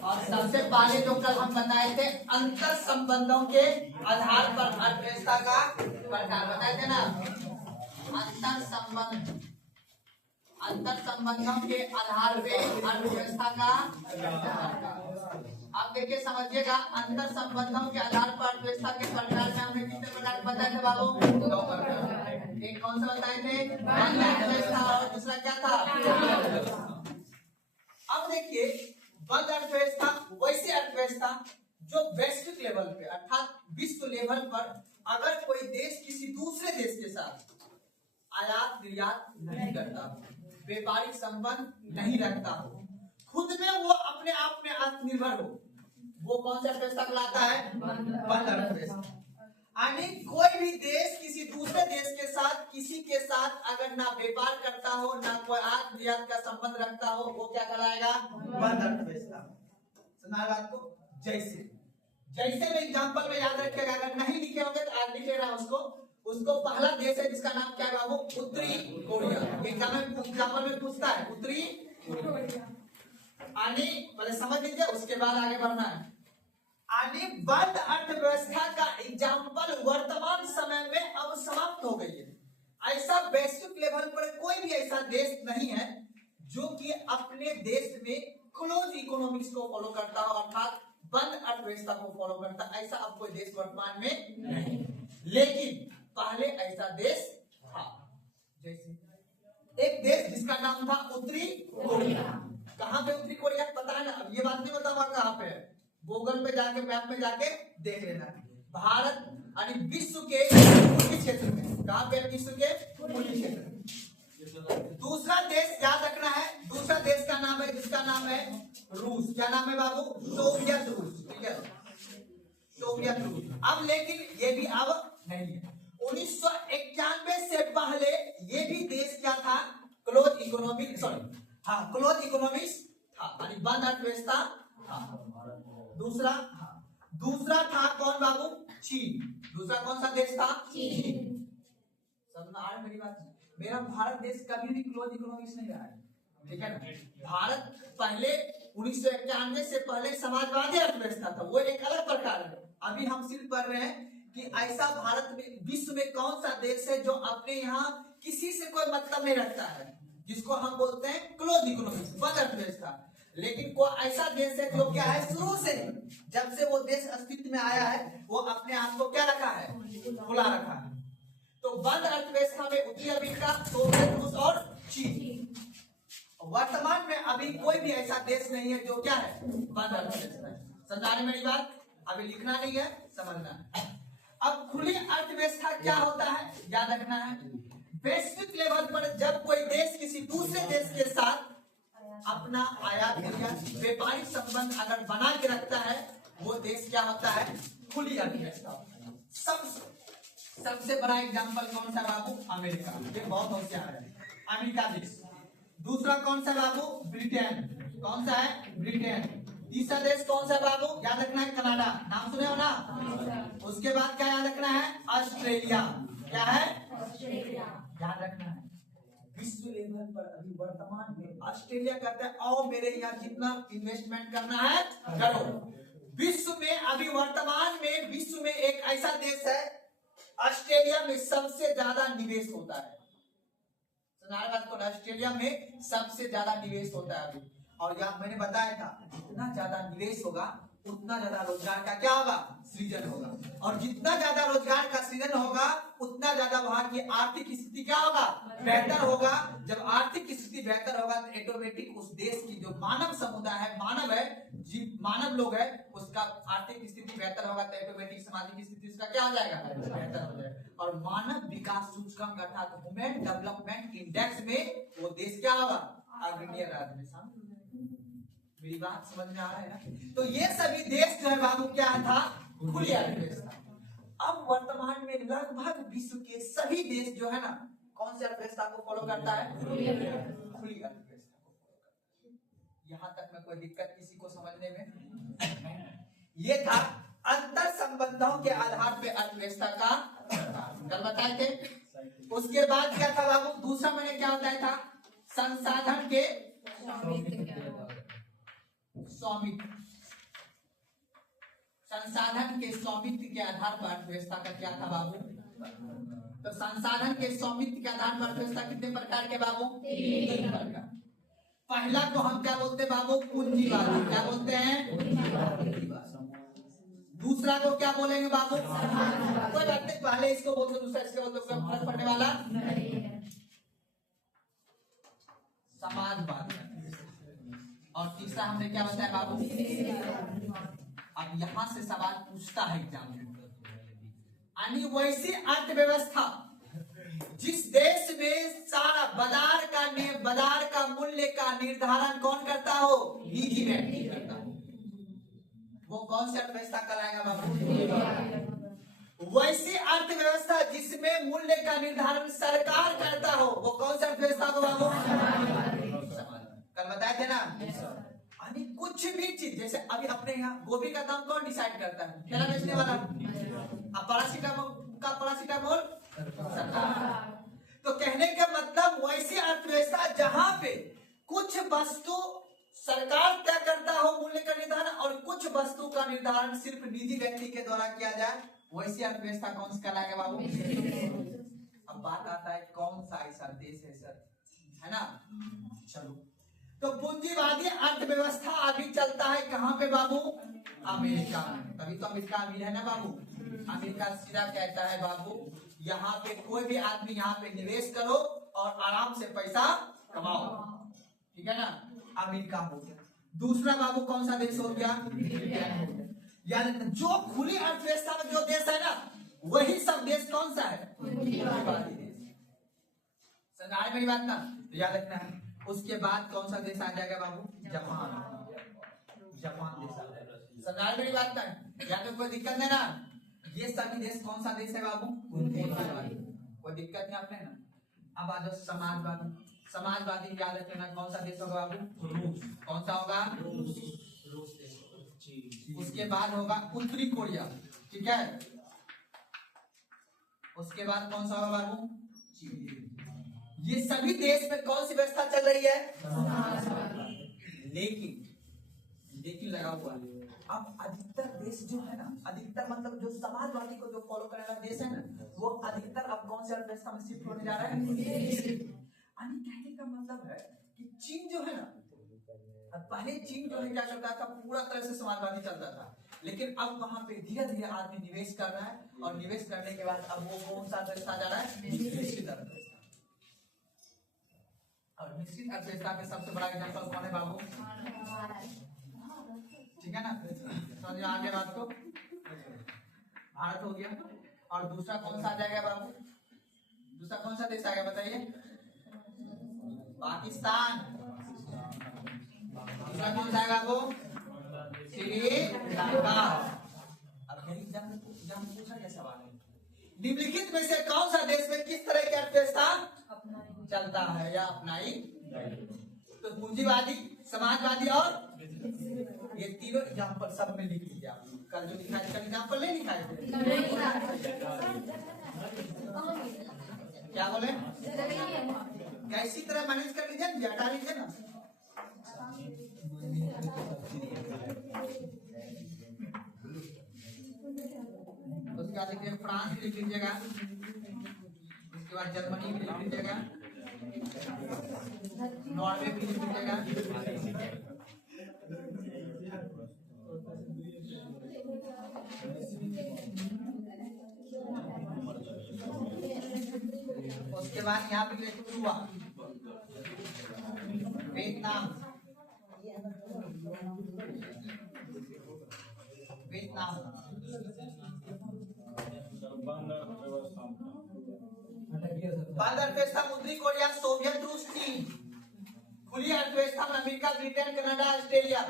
और सबसे पहले जो कल हम बताए थे अंतर संबंधों के आधार पर अर्थव्यवस्था का प्रकार बताए थे ना। अंतर संबंधों के आधार पे अर्थव्यवस्था का। आप देखिए समझिएगा, अंतर संबंधों के आधार पर अर्थव्यवस्था के प्रकार में हमने कितने प्रकार बताए थे बाबू? 2 प्रकार। एक कौन सा बताए थे? बंद अर्थव्यवस्था, और दूसरा क्या था? अब देखिए बंद अर्थव्यवस्था वैसे अर्थव्यवस्था जो वैश्विक लेवल पे अर्थात विश्व लेवल पर अगर कोई देश किसी दूसरे देश के साथ आयात निर्यात नहीं करता, व्यापारिक संबंध नहीं रखता हो, खुद में वो अपने आप में आत्मनिर्भर हो, वो कौन सा अर्थव्यवस्था कहलाता है? बंद अर्थव्यवस्था। यानी कोई भी देश किसी दूसरे देश के साथ किसी के साथ अगर ना व्यापार करता हो, ना कोई आयात निर्यात का संबंध रखता हो, वो क्या कहलाएगा? बंद अर्थव्यवस्था। सुना बात को? जैसे में एग्जांपल में याद रखिएगा, अगर नहीं लिखे होंगे तो आज लिख लेना उसको पहला देश है जिसका नाम क्या है बाबू? उत्तरी कोरिया। एग्जाम्पल में पूछता है उत्तरी कोरिया। आने पहले समझ लीजिए, उसके बाद आगे बढ़ना है। आने बंद अर्थव्यवस्था का एग्जाम्पल वर्तमान समय में अब समाप्त हो गई है। ऐसा वैश्विक लेवल पर कोई भी ऐसा देश नहीं है जो कि अपने देश में क्लोज इकोनॉमिक्स को फॉलो करता हो, अर्थात बंद अर्थव्यवस्था को फॉलो करता। ऐसा अब कोई देश वर्तमान में नहीं, लेकिन पहले ऐसा देश था। जैसे एक देश जिसका नाम था उत्तरी कोरिया। कहाँ पे उत्तरी कोरिया पता है ना? अब ये बात नहीं बताऊंगा कहाँ पे है, गूगल पे जाके मैप में जाके देख लेना। भारत यानी विश्व के पूर्वी क्षेत्र में। कहाँ पे? विश्व के पूर्वी क्षेत्र में। दूसरा देश याद रखना है, दूसरा देश का नाम है जिसका नाम है रूस। क्या नाम है बाबू? सोवियत रूस। ठीक है, सोवियत रूस। अब लेकिन ये भी अब नहीं है। 1991 से पहले ये भी देश क्या था? क्लोज इकोनॉमिक क्लोज इकोनॉमिक्स था, यानी बंद अर्थव्यवस्था था। दूसरा था कौन बाबू? चीन। दूसरा कौन सा देश था? चीन। समझ आ रहा है मेरी बात? मेरा भारत देश कभी भी क्लोज इकोनॉमिक्स नहीं रहा है, ठीक है ना। भारत पहले 1991 से पहले समाजवादी अर्थव्यवस्था था, वो एक अलग प्रकार है। अभी हम सिर्फ पढ़ रहे हैं कि ऐसा भारत में विश्व में कौन सा देश है जो अपने यहाँ किसी से कोई मतलब नहीं रखता है, जिसको हम बोलते हैं क्लोज इकोनॉमिक्स, बंद अर्थव्यवस्था। लेकिन कोई ऐसा देश है जो क्या है? शुरू से जब से वो देश अस्तित्व में आया है वो अपने आप को क्या रखा है? खुला रखा है। तो बंद अर्थव्यवस्था में उत्तरी अमेरिका, सोवियत रूस और चीन। वर्तमान में अभी कोई भी ऐसा देश नहीं है जो क्या है? बंद अर्थव्यवस्था है। समझ रहे मेरी बात? अभी लिखना नहीं है, समझना है। अब खुली अर्थव्यवस्था क्या होता है याद रखना है। वैश्विक लेवल पर जब कोई देश किसी दूसरे देश के साथ अपना आयात निर्यात व्यापारिक संबंध अगर बना के रखता है, वो देश क्या होता है? खुली अर्थव्यवस्था। सबसे बड़ा एग्जांपल कौन सा बाबू? अमेरिका। ये बहुत होशियार है, अमेरिका देश। दूसरा कौन सा बाबू? ब्रिटेन। कौन सा है? ब्रिटेन। तीसरा देश कौन सा बाबू? याद रखना है, कनाडा। नाम सुने हो ना? उसके बाद क्या याद रखना है? ऑस्ट्रेलिया। क्या है? ऑस्ट्रेलिया। याद रखना है। विश्व लेवल पर अभी वर्तमान में ऑस्ट्रेलिया कहता है आओ मेरे यहाँ जितना इन्वेस्टमेंट करना है करो। विश्व में अभी वर्तमान में विश्व में एक ऐसा देश है, ऑस्ट्रेलिया में सबसे ज्यादा निवेश होता है। ऑस्ट्रेलिया में सबसे ज्यादा निवेश होता है अभी। और यहाँ मैंने बताया था जितना ज्यादा निवेश होगा उतना ज्यादा रोजगार का क्या होगा? सृजन होगा। और जितना ज्यादा रोजगार का सृजन होगा उतना ज्यादा वहां की आर्थिक स्थिति क्या होगा? बेहतर होगा। जब आर्थिक स्थिति बेहतर होगा तो ऑटोमेटिक उस देश की जो मानव समुदाय है, मानव लोग है, उसका आर्थिक स्थिति बेहतर होगा तो ऑटोमेटिक सामाजिक स्थिति उसका क्या हो जाएगा? बेहतर हो जाएगा। और मानव विकास सूचकांक अर्थात ह्यूमन डेवलपमेंट इंडेक्स में वो देश क्या होगा? अग्रणीय राज्य में शामिल हो जाएगा। मेरी बात समझ में आ रहा है ना? तो ये सभी देश जो है बाबू क्या था? खुली अर्थव्यवस्था। अब वर्तमान में लगभग विश्व के सभी देश जो है ना कौन सी अर्थव्यवस्था को फॉलो करता है? खुली अर्थव्यवस्था को फॉलो करता है। यहाँ तक में कोई दिक्कत किसी को समझने में? ये था अंतर संबंधों के आधार पे अर्थव्यवस्था का कल बताए थे। उसके बाद क्या था बाबू? दूसरा मैंने क्या बताया था? संसाधन के स्वामित्व, संसाधन के स्वामित्व के आधार पर अर्थव्यवस्था का क्या था बाबू? तो संसाधन के स्वामित्व के आधार पर अर्थव्यवस्था कितने प्रकार के बाबू? 3 प्रकार। पहला को हम क्या बोलते हैं बाबू? पूंजीवादी। क्या बोलते हैं? दूसरा को क्या बोलेंगे बाबू? कोई बात नहीं, पहले इसको बोलते दूसरा इसके बोलते, कोई फर्क पड़ने वाला समाजवाद। और तीसरा हमने क्या बताया बाबू? अब यहां से सवाल पूछता है एग्जाम में, वैसी अर्थव्यवस्था जिस देश में सारा बाजार का मूल्य का निर्धारण कौन करता हो? निजी व्यक्ति करता हो। वो कौन सी अर्थव्यवस्था कराएगा बाबू? वैसी अर्थव्यवस्था जिसमें मूल्य का निर्धारण सरकार करता हो, वो कौन सी अर्थव्यवस्था हो बाबू? कल बताए थे ना। यानी कुछ भी चीज, जैसे अभी अपने यहाँ गोभी का दाम कौन डिसाइड करता है? ठेला बेचने वाला। अब पैरासीटामोल सरकार। तो कहने का मतलब वैसी अर्थव्यवस्था जहां पे कुछ वस्तु सरकार तय करता हो मूल्य का निर्धारण, और कुछ वस्तु का निर्धारण सिर्फ निजी व्यक्ति के द्वारा किया जाए, वैसी अर्थव्यवस्था कौन सा कहलाएगा बाबू? अब बात आता है कौन सा ऐसा देश है सर, है ना? चलो, तो पूंजीवादी अर्थव्यवस्था अभी चलता है कहाँ पे बाबू? अमेरिका में। तभी तो अमेरिका अमीर है ना बाबू। अमेरिका सीधा कहता है बाबू, यहाँ पे कोई भी आदमी यहाँ पे निवेश करो और आराम से पैसा कमाओ, ठीक है ना? अमेरिका हो गया। दूसरा बाबू कौन सा देश हो गया? ब्रिटेन हो गया। यानी जो खुली अर्थव्यवस्था में जो देश है ना, वही सब देश कौन सा है? पूंजीवादी देश। समझ मेरी बात ना? याद रखना है। उसके बाद कौन सा देश आ जाएगा बाबू? जापान। जापान देश आ जाएगा। समझ मेरी बात ना? या तो कोई दिक्कत नहीं ना? ये सभी देश कौन सा देश है बाबू? कोई दिक्कत नहीं आपने ना? अब आ जाओ समाजवादी। समाजवादी याद रखना कौन सा देश होगा बाबू? रूस। कौन सा होगा? रूस देश। उसके बाद होगा उत्तरी कोरिया, ठीक है? उसके बाद कौन सा होगा बाबू? चीन। ये सभी देश में कौन सी व्यवस्था चल रही है? लेकिन लगा हुआ है। अब अधिकतर देश जो है ना, अधिकतर मतलब जो समाजवादी को जो फॉलो करने वाला देश है ना, वो अधिकतर अब कौन सी अर्थव्यवस्था में शिफ्ट होने जा रहा है? कहने का मतलब है कि चीन जो है ना, पहले चीन जो है क्या करता था? पूरा तरह से समाजवादी चलता था, लेकिन अब वहां पे धीरे धीरे आदमी निवेश कर रहा है, और निवेश करने के बाद अब वो कौन सा अर्थव्यवस्था जा रहा है? मिश्रित अर्थव्यवस्था। और मिश्रित अर्थव्यवस्था का सबसे बड़ा एग्जाम्पल कौन है बाबू? ठीक है ना? समझ आगे बात को? भारत हो गया। और दूसरा कौन सा आ जाएगा बाबू? दूसरा कौन सा देश आएगा बताइए? पाकिस्तान। दूसरा कौन सा आएगा बाबू? श्रीलंका। अब एग्जाम में पूछा क्या सवाल है? निम्नलिखित में से कौन सा देश में किस तरह की अर्थव्यवस्था चलता है या अपनाई? तो पूंजीवादी, समाजवादी और ये तीनों एग्जाम्पल सब में लिख लीजिए आप। कल जो लिखा है, कल एग्जाम्पल नहीं लिखा है? क्या बोले? कैसी तरह मैनेज कर लीजिए, हटा लीजिए ना। उसके बाद लिखिए फ्रांस लिख लीजिएगा, उसके बाद जर्मनी भी लिख लीजिएगा, नॉर्वे भी लिख लीजिएगा, उसके बाद यहाँ पे क्यूबा, वियतनाम, बंद अर्थव्यवस्था उत्तरी कोरिया, सोवियत रूस, चीन। खुली अर्थव्यवस्था में अमेरिका, ब्रिटेन, कनाडा, ऑस्ट्रेलिया।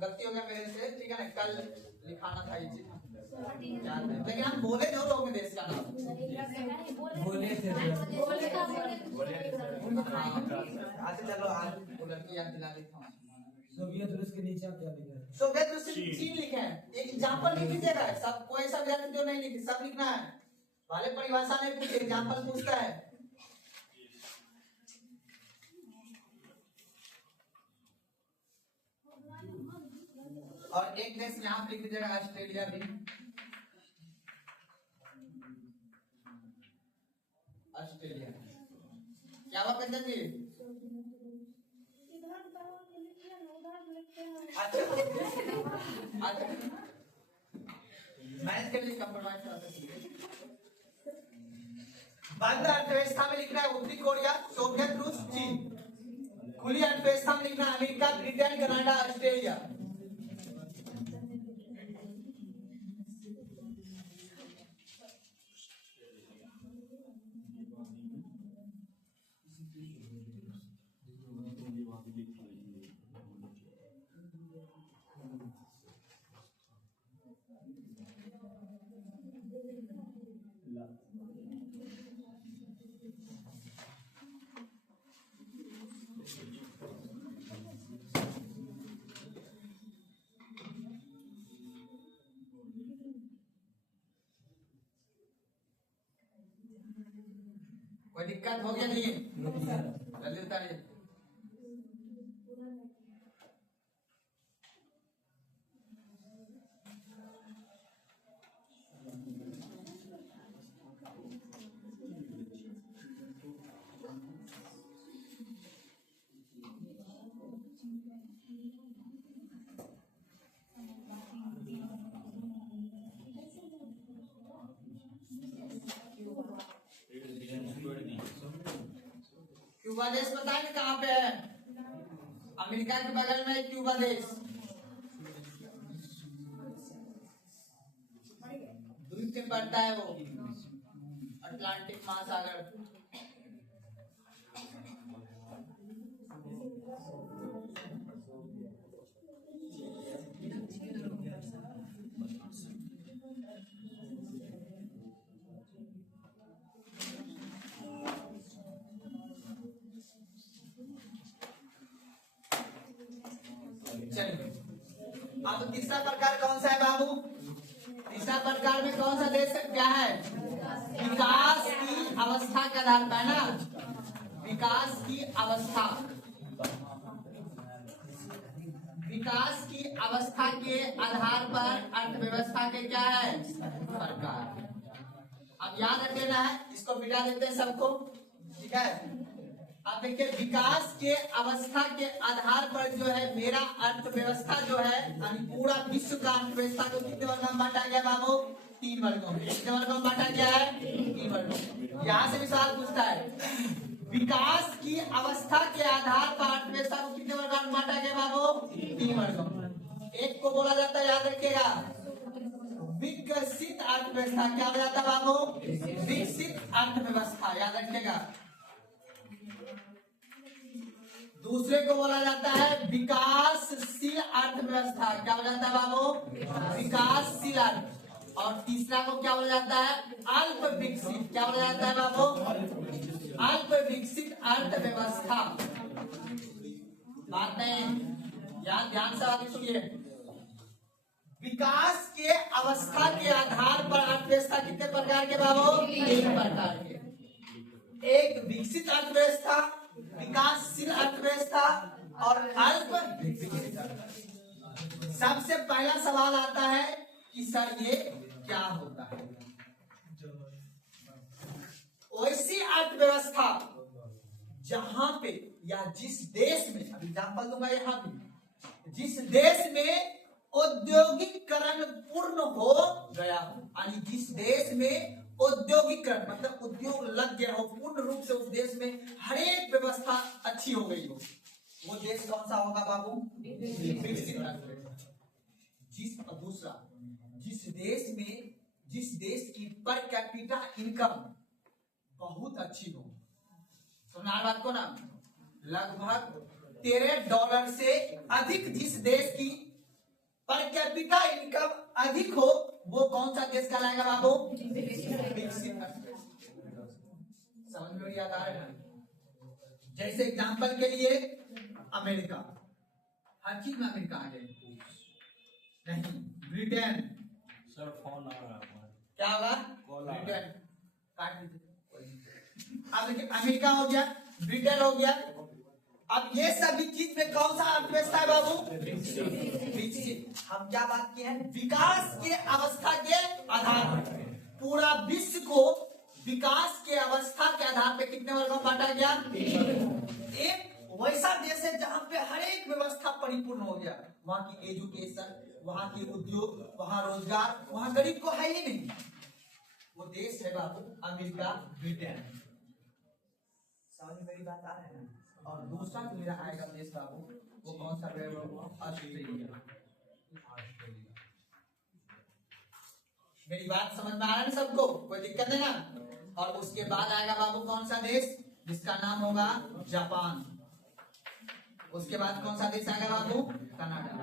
गलती हो गया मेरे से, ठीक है ना? कल लिखाना था ये चीज, लेकिन हम बोले दो लोग में देश का नाम बोले थे। आज चलो आज लड़की याद दिला देता हूँ। सोवियत रूस के नीचे क्या लिखा है? सोवियत रूस चीन लिखे हैं। एक एग्जाम्पल लिख लीजिएगा, सब कोई ऐसा विद्यार्थी जो नहीं लिखे, सब लिखना है। वाले परिभाषा नहीं पूछे, एग्जाम्पल पूछता है। और एक देश यहाँ पे लिख दीजिएगा ऑस्ट्रेलिया भी। ऑस्ट्रेलिया क्या हुआ कंचन जी? अच्छा अच्छा मैथ के लिए कंप्रोमाइज करते हैं। बंद अर्थव्यवस्था में लिखना है उत्तरी कोरिया, सोवियत रूस, चीन। खुली अर्थव्यवस्था में लिखना अमेरिका, ब्रिटेन, कनाडा, ऑस्ट्रेलिया। कोई दिक्कत हो गया नहीं? जल्दी उतारिए। क्यूबा देश बताएंगे कहाँ पे है? अमेरिका के बगल में क्यूबा देश। दूर से पड़ता है वो, अटलांटिक महासागर। चलिए अब तीसरा प्रकार कौन सा है बाबू? तीसरा प्रकार में कौन सा देश क्या है? विकास की अवस्था के आधार पर ना, विकास की अवस्था, विकास की अवस्था के आधार पर अर्थव्यवस्था के क्या है प्रकार। अब याद रख लेना है, इसको मिटा देते हैं सबको, ठीक है? अब देखिए विकास के अवस्था के आधार पर जो है मेरा अर्थव्यवस्था जो है यानी पूरा विश्व का अर्थव्यवस्था को कितने वर्गों में बांटा गया बाबू? 3 वर्गों में। कितने वर्गों में बांटा गया है? 3 वर्गों में। यहाँ से भी सवाल पूछता है विकास की अवस्था के आधार पर अर्थव्यवस्था को कितने वर्गों में बांटा गया बाबू? 3 वर्गों में। एक को बोला जाता है, याद रखिएगा, विकसित अर्थव्यवस्था। क्या बोला जाता है बाबू? विकसित अर्थव्यवस्था, याद रखिएगा। दूसरे को बोला जाता है विकासशील अर्थव्यवस्था। क्या बोला जाता है बाबू? विकासशील अर्थ। और तीसरा को क्या बोला जाता है? अल्प विकसित। क्या बोला जाता है बाबू? अल्प विकसित अर्थव्यवस्था। बात नहीं, याद ध्यान से आगे सुनिए। विकास के अवस्था के आधार पर अर्थव्यवस्था कितने प्रकार के बाबू? 3 प्रकार के। एक विकसित अर्थव्यवस्था, विकासशील अर्थव्यवस्था और अल्प विकसित अर्थव्यवस्था। सबसे पहला सवाल आता है कि सर ये क्या होता है? वैसी अर्थव्यवस्था जहां पे या जिस देश में, एग्जाम्पल दूंगा यहाँ पे, जिस देश में औद्योगिकरण पूर्ण हो गया हो, यानी जिस देश में औद्योगिकरण मतलब उद्योग लग गया हो पूर्ण रूप से, उस देश में हर एक व्यवस्था अच्छी हो गई हो, वो देश कौन सा होगा बाबू? विकसित अर्थव्यवस्था। दूसरा, जिस देश की पर कैपिटा इनकम बहुत अच्छी हो, सुना बात को ना, लगभग $13 से अधिक जिस देश की पर कैपिटा इनकम अधिक हो, वो कौन सा देश कहलाएगा बाबू? विकसित अर्थव्यवस्था। समझ में याद आ रहा है? जैसे एग्जांपल के लिए अमेरिका, हर चीज में अमेरिका आ जाए नहीं, ब्रिटेन। सर फोन आ रहा है, क्या होगा? ब्रिटेन काट दीजिए। अब देखिए अमेरिका हो गया, ब्रिटेन हो गया, अब ये सभी चीज में कौन सा अर्थव्यवस्था है बाबू? विकसित। हम क्या बात किए हैं? विकास के अवस्था के आधार पर पूरा विश्व को विकास के अवस्था के आधार पे कितने वर्गों में बांटा गया? एक वैसा देश है जहां पे हर एक व्यवस्था परिपूर्ण हो गया। वहां की एजुकेशन, वहां की उद्योग, वहां रोजगार, वहां गरीब को है ही नहीं। वो देश है बाबू अमेरिका, ब्रिटेन। समझ में मेरी बात आ रहा है ना? और दूसरा जो मेरा आएगा देश बाबू, वो कौन सा है? ऑस्ट्रेलिया। मेरी बात समझ में आ रहा है ना सबको? कोई दिक्कत है ना? और उसके बाद आएगा बाबू कौन सा देश? जिसका नाम होगा जापान। उसके बाद कौन सा देश आएगा बाबू? कनाडा।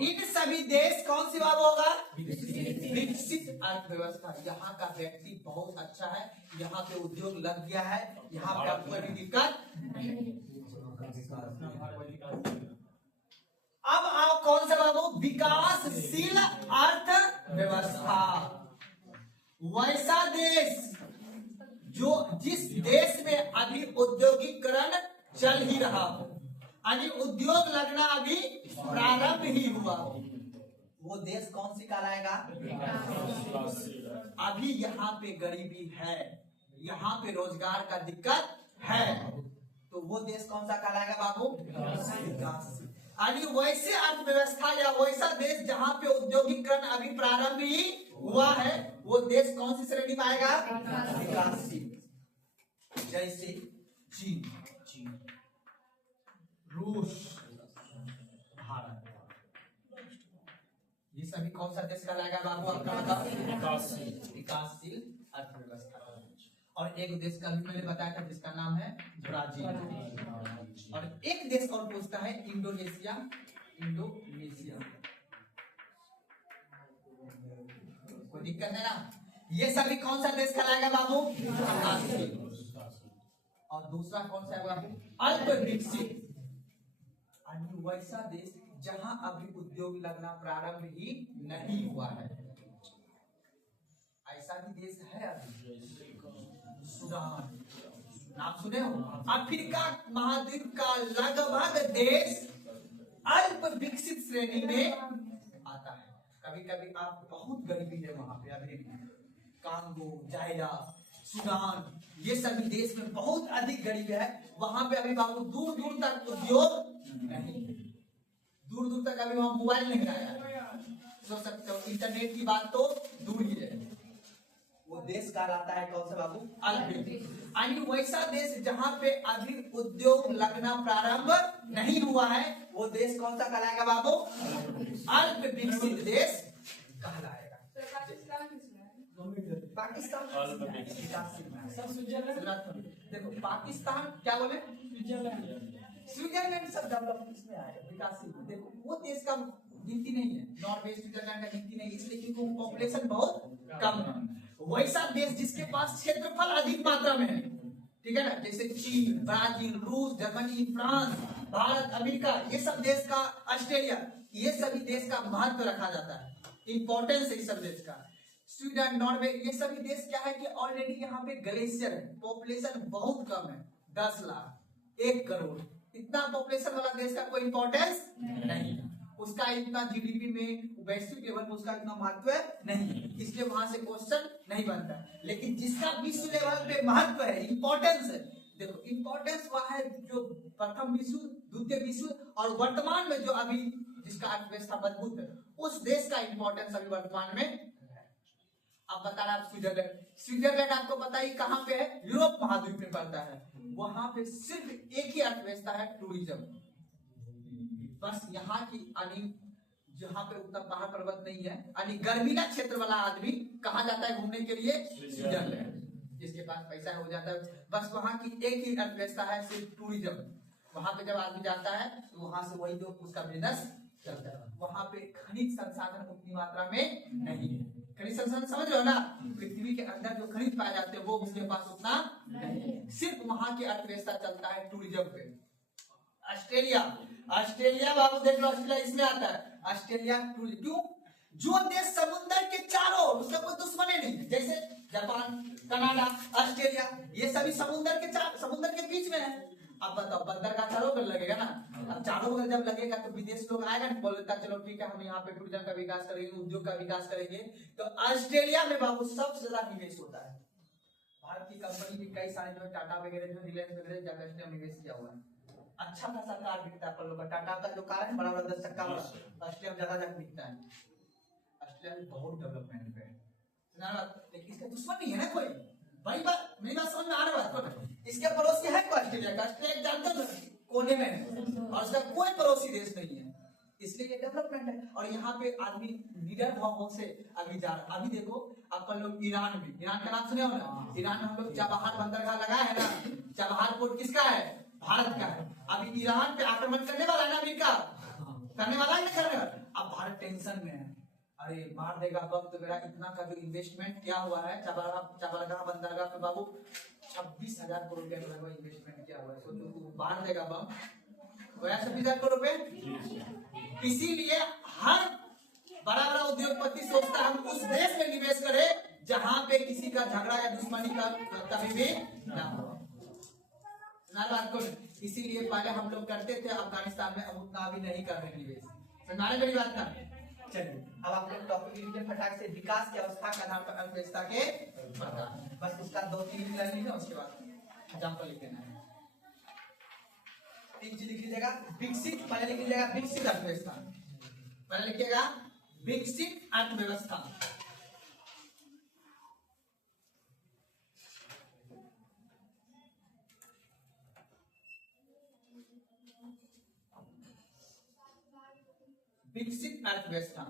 इन सभी देश कौन सी बाबू होगा? विकसित अर्थव्यवस्था। यहाँ का व्यक्ति बहुत अच्छा है, यहाँ पे उद्योग लग गया है, यहाँ पे आपको कोई दिक्कत। अब आओ कौन सा बाबू? विकासशील अर्थव्यवस्था। वैसा देश जो जिस देश में अभी औद्योगिकरण चल ही रहा हो, यानी उद्योग लगना अभी प्रारंभ ही हुआ हो, वो देश कौन सी कहलाएगा? अभी यहाँ पे गरीबी है, यहाँ पे रोजगार का दिक्कत है, तो वो देश कौन सा कहलाएगा बाबू? विकासशील। यानी वैसे अर्थव्यवस्था या वैसा देश जहाँ पे औद्योगिकरण अभी प्रारंभ ही हुआ है, वो देश कौन सी श्रेणी में आएगा? विकासशील। जैसे चीन, रूस, भारत, ये सभी कौन सा देश कहलाएगा बाबू? आपका बताओ। विकासशील अर्थव्यवस्था। और एक देश का भी मैंने बताया था जिसका नाम है ब्राजील। और एक देश और पूछता है इंडोनेशिया। कोई दिक्कत है ना? ये सभी कौन सा देश कहलाएगा बाबू? विकासशील। और दूसरा कौन सा है बाबू? अल्प विकसित। वैसा देश जहां अभी उद्योग लगना प्रारंभ ही नहीं हुआ है। ऐसा भी देश है अभी, सूडान, नाम सुने हो? अफ्रीका महाद्वीप का लगभग देश अल्प विकसित श्रेणी में आता है। कभी कभी आप बहुत गरीबी है वहां पे अभी भी। कांगो, जायरा, सूडान, ये सभी देश में बहुत अधिक गरीबी है। वहां पे अभी बाबू दूर दूर तक उद्योग नहीं, दूर दूर तक अभी वहां मोबाइल नहीं आया। सोच सकते हो, इंटरनेट की बात तो दूर ही है। वो देश कहलाता है कौन सा बाबू? अल्प। वैसा देश जहां पे अभी उद्योग लगना प्रारंभ नहीं हुआ है, वो देश कौन सा कहलाएगा बाबू? अल्प विकसित देश कहलाएगा। पाकिस्तान। देखो पाकिस्तान क्या बोले? स्विट्जरलैंड सब डेवलप इसमें आएगा, विकासशील। देखो वो देश का गिनती नहीं है, नॉर्वे, स्विट्जरलैंड का गिनती नहीं, इसलिए क्योंकि पॉपुलेशन बहुत कम है। वैसा देश जिसके पास क्षेत्रफल अधिक मात्रा में है, ठीक है ना, जैसे चीन, ब्राजील, रूस, जर्मनी, फ्रांस, भारत, अमेरिका, ये सब देश का, ऑस्ट्रेलिया, ये सभी देश का महत्व रखा जाता है, इंपॉर्टेंस है इस सब देश का। स्वीडन, नॉर्वे, ये सभी देश क्या है कि ऑलरेडी यहाँ पे ग्लेशियर है, पॉपुलेशन बहुत कम है, 10 लाख, 1 करोड़, इतना पॉपुलेशन वाला देश का कोई इंपॉर्टेंस नहीं, उसका इतना जीडीपी में वैश्विक लेवल पर उसका इतना महत्व नहीं, इसलिए वहां से क्वेश्चन नहीं बनता। लेकिन जिसका विश्व लेवल पे महत्व है, इंपॉर्टेंस है, देखो इंपॉर्टेंस वह है जो प्रथम विश्व, द्वितीय विश्व और वर्तमान में जो अभी जिसका अर्थव्यवस्था मजबूत है, उस देश का इंपॉर्टेंस अभी वर्तमान में है। अब बता रहा स्विट्जरलैंड, स्विट्जरलैंड आपको पता ही कहाँ पे है? यूरोप महाद्वीप में पड़ता है। वहां पे सिर्फ एक ही अर्थव्यवस्था है, टूरिज्म। बस यहाँ की जहाँ पे उतना पहाड़ पर्वत नहीं है, यानी गर्मीला क्षेत्र वाला आदमी कहाँ जाता है घूमने के लिए? स्विट्जरलैंड। जिसके पास पैसा हो जाता है, बस वहाँ की एक ही अर्थव्यवस्था है, सिर्फ टूरिज्म। वहां पे जब आदमी जाता है तो वहां से वही जो उसका बिजनेस चलता है। वहां पे खनिज संसाधन उतनी मात्रा में नहीं है। खनिज संसाधन समझ रहे हो ना? पृथ्वी के अंदर जो खनिज पाए जाते हैं वो उसके पास उतना नहीं, सिर्फ वहां की अर्थव्यवस्था चलता है टूरिज्म पे। ऑस्ट्रेलिया, ऑस्ट्रेलिया बाबू देख लो, ऑस्ट्रेलिया इसमें आता है। ऑस्ट्रेलिया क्यों? जो देश समुद्र के चारों, उसका कोई दुश्मन नहीं है, जैसे जापान, कनाडा, ऑस्ट्रेलिया, ये सभी समुद्र के बीच में है। अब बताओ बंदरगाह चारों बगल लगेगा ना, अब चारों बगल जब लगेगा तो विदेश लोग आएगा ना, बोलता चलो ठीक है हम यहाँ पे टूरिज्म का विकास करेंगे, उद्योग का विकास करेंगे। तो ऑस्ट्रेलिया में बाबू सबसे ज्यादा निवेश होता है। भारत की कंपनी भी कई सारे जो टाटा वगैरह जो रिलायंस वगैरह जाकर उसने निवेश किया हुआ है। अच्छा खासा कार बिकता है पर लोग टाटा का जो कार है बड़ा बड़ा 10 चक्का वाला ऑस्ट्रेलिया में ज्यादा जाकर बिकता है। ऑस्ट्रेलिया में बहुत डेवलपमेंट है लेकिन इसका दुश्मन नहीं है ना कोई। बड़ी बात मेरी बात समझ में आ रहा है। इसके पड़ोसी है को ऑस्ट्रेलिया का, ऑस्ट्रेलिया जानते हो कोने में है और उसका कोई पड़ोसी देश नहीं है, इसलिए ये डेवलपमेंट है। और यहाँ पे आदमी लीडर भाव से अभी जा रहा। अभी देखो अपन लोग ईरान में, ईरान का नाम सुने हो ना, ईरान में हम लोग चाबहार बंदरगाह लगाया है ना, चाबहार पोर्ट किसका है? भारत का है। अभी ईरान पे आक्रमण करने वाला है ना अमेरिका, करने वाला है ना करने वाला। अब भारत टेंशन में है, अरे मार देगा बम तो मेरा इतना का जो इन्वेस्टमेंट किया हुआ है चाबहार बंदरगाह पे बाबू 26,000 करोड़ रुपया लगभग इन्वेस्टमेंट किया हुआ है, तो मार देगा बम 26,000 करोड़ रुपए। इसीलिए हर बड़ा बड़ा उद्योगपति सोचता है हम उस देश में निवेश करें जहां पे किसी का झगड़ा या दुश्मनी का कभी भी ना हो। बात को इसीलिए पहले हम लोग करते थे अफगानिस्तान में, अब उतना अभी नहीं कर रहे निवेश। समझाने मेरी बात था। चलिए अब आप लोग टॉपिक लिखिए फटाक से, विकास की अवस्था का नाम पर अर्थव्यवस्था के प्रकार, बस उसका 2-3 लाइन लिखना, उसके बाद एग्जांपल लिख देना है। 3 चीज लिख लीजिएगा। विकसित, पहले लिख लीजिएगा विकसित अर्थव्यवस्था, पहले लिखिएगा विकसित अर्थव्यवस्था। विकसित अर्थव्यवस्था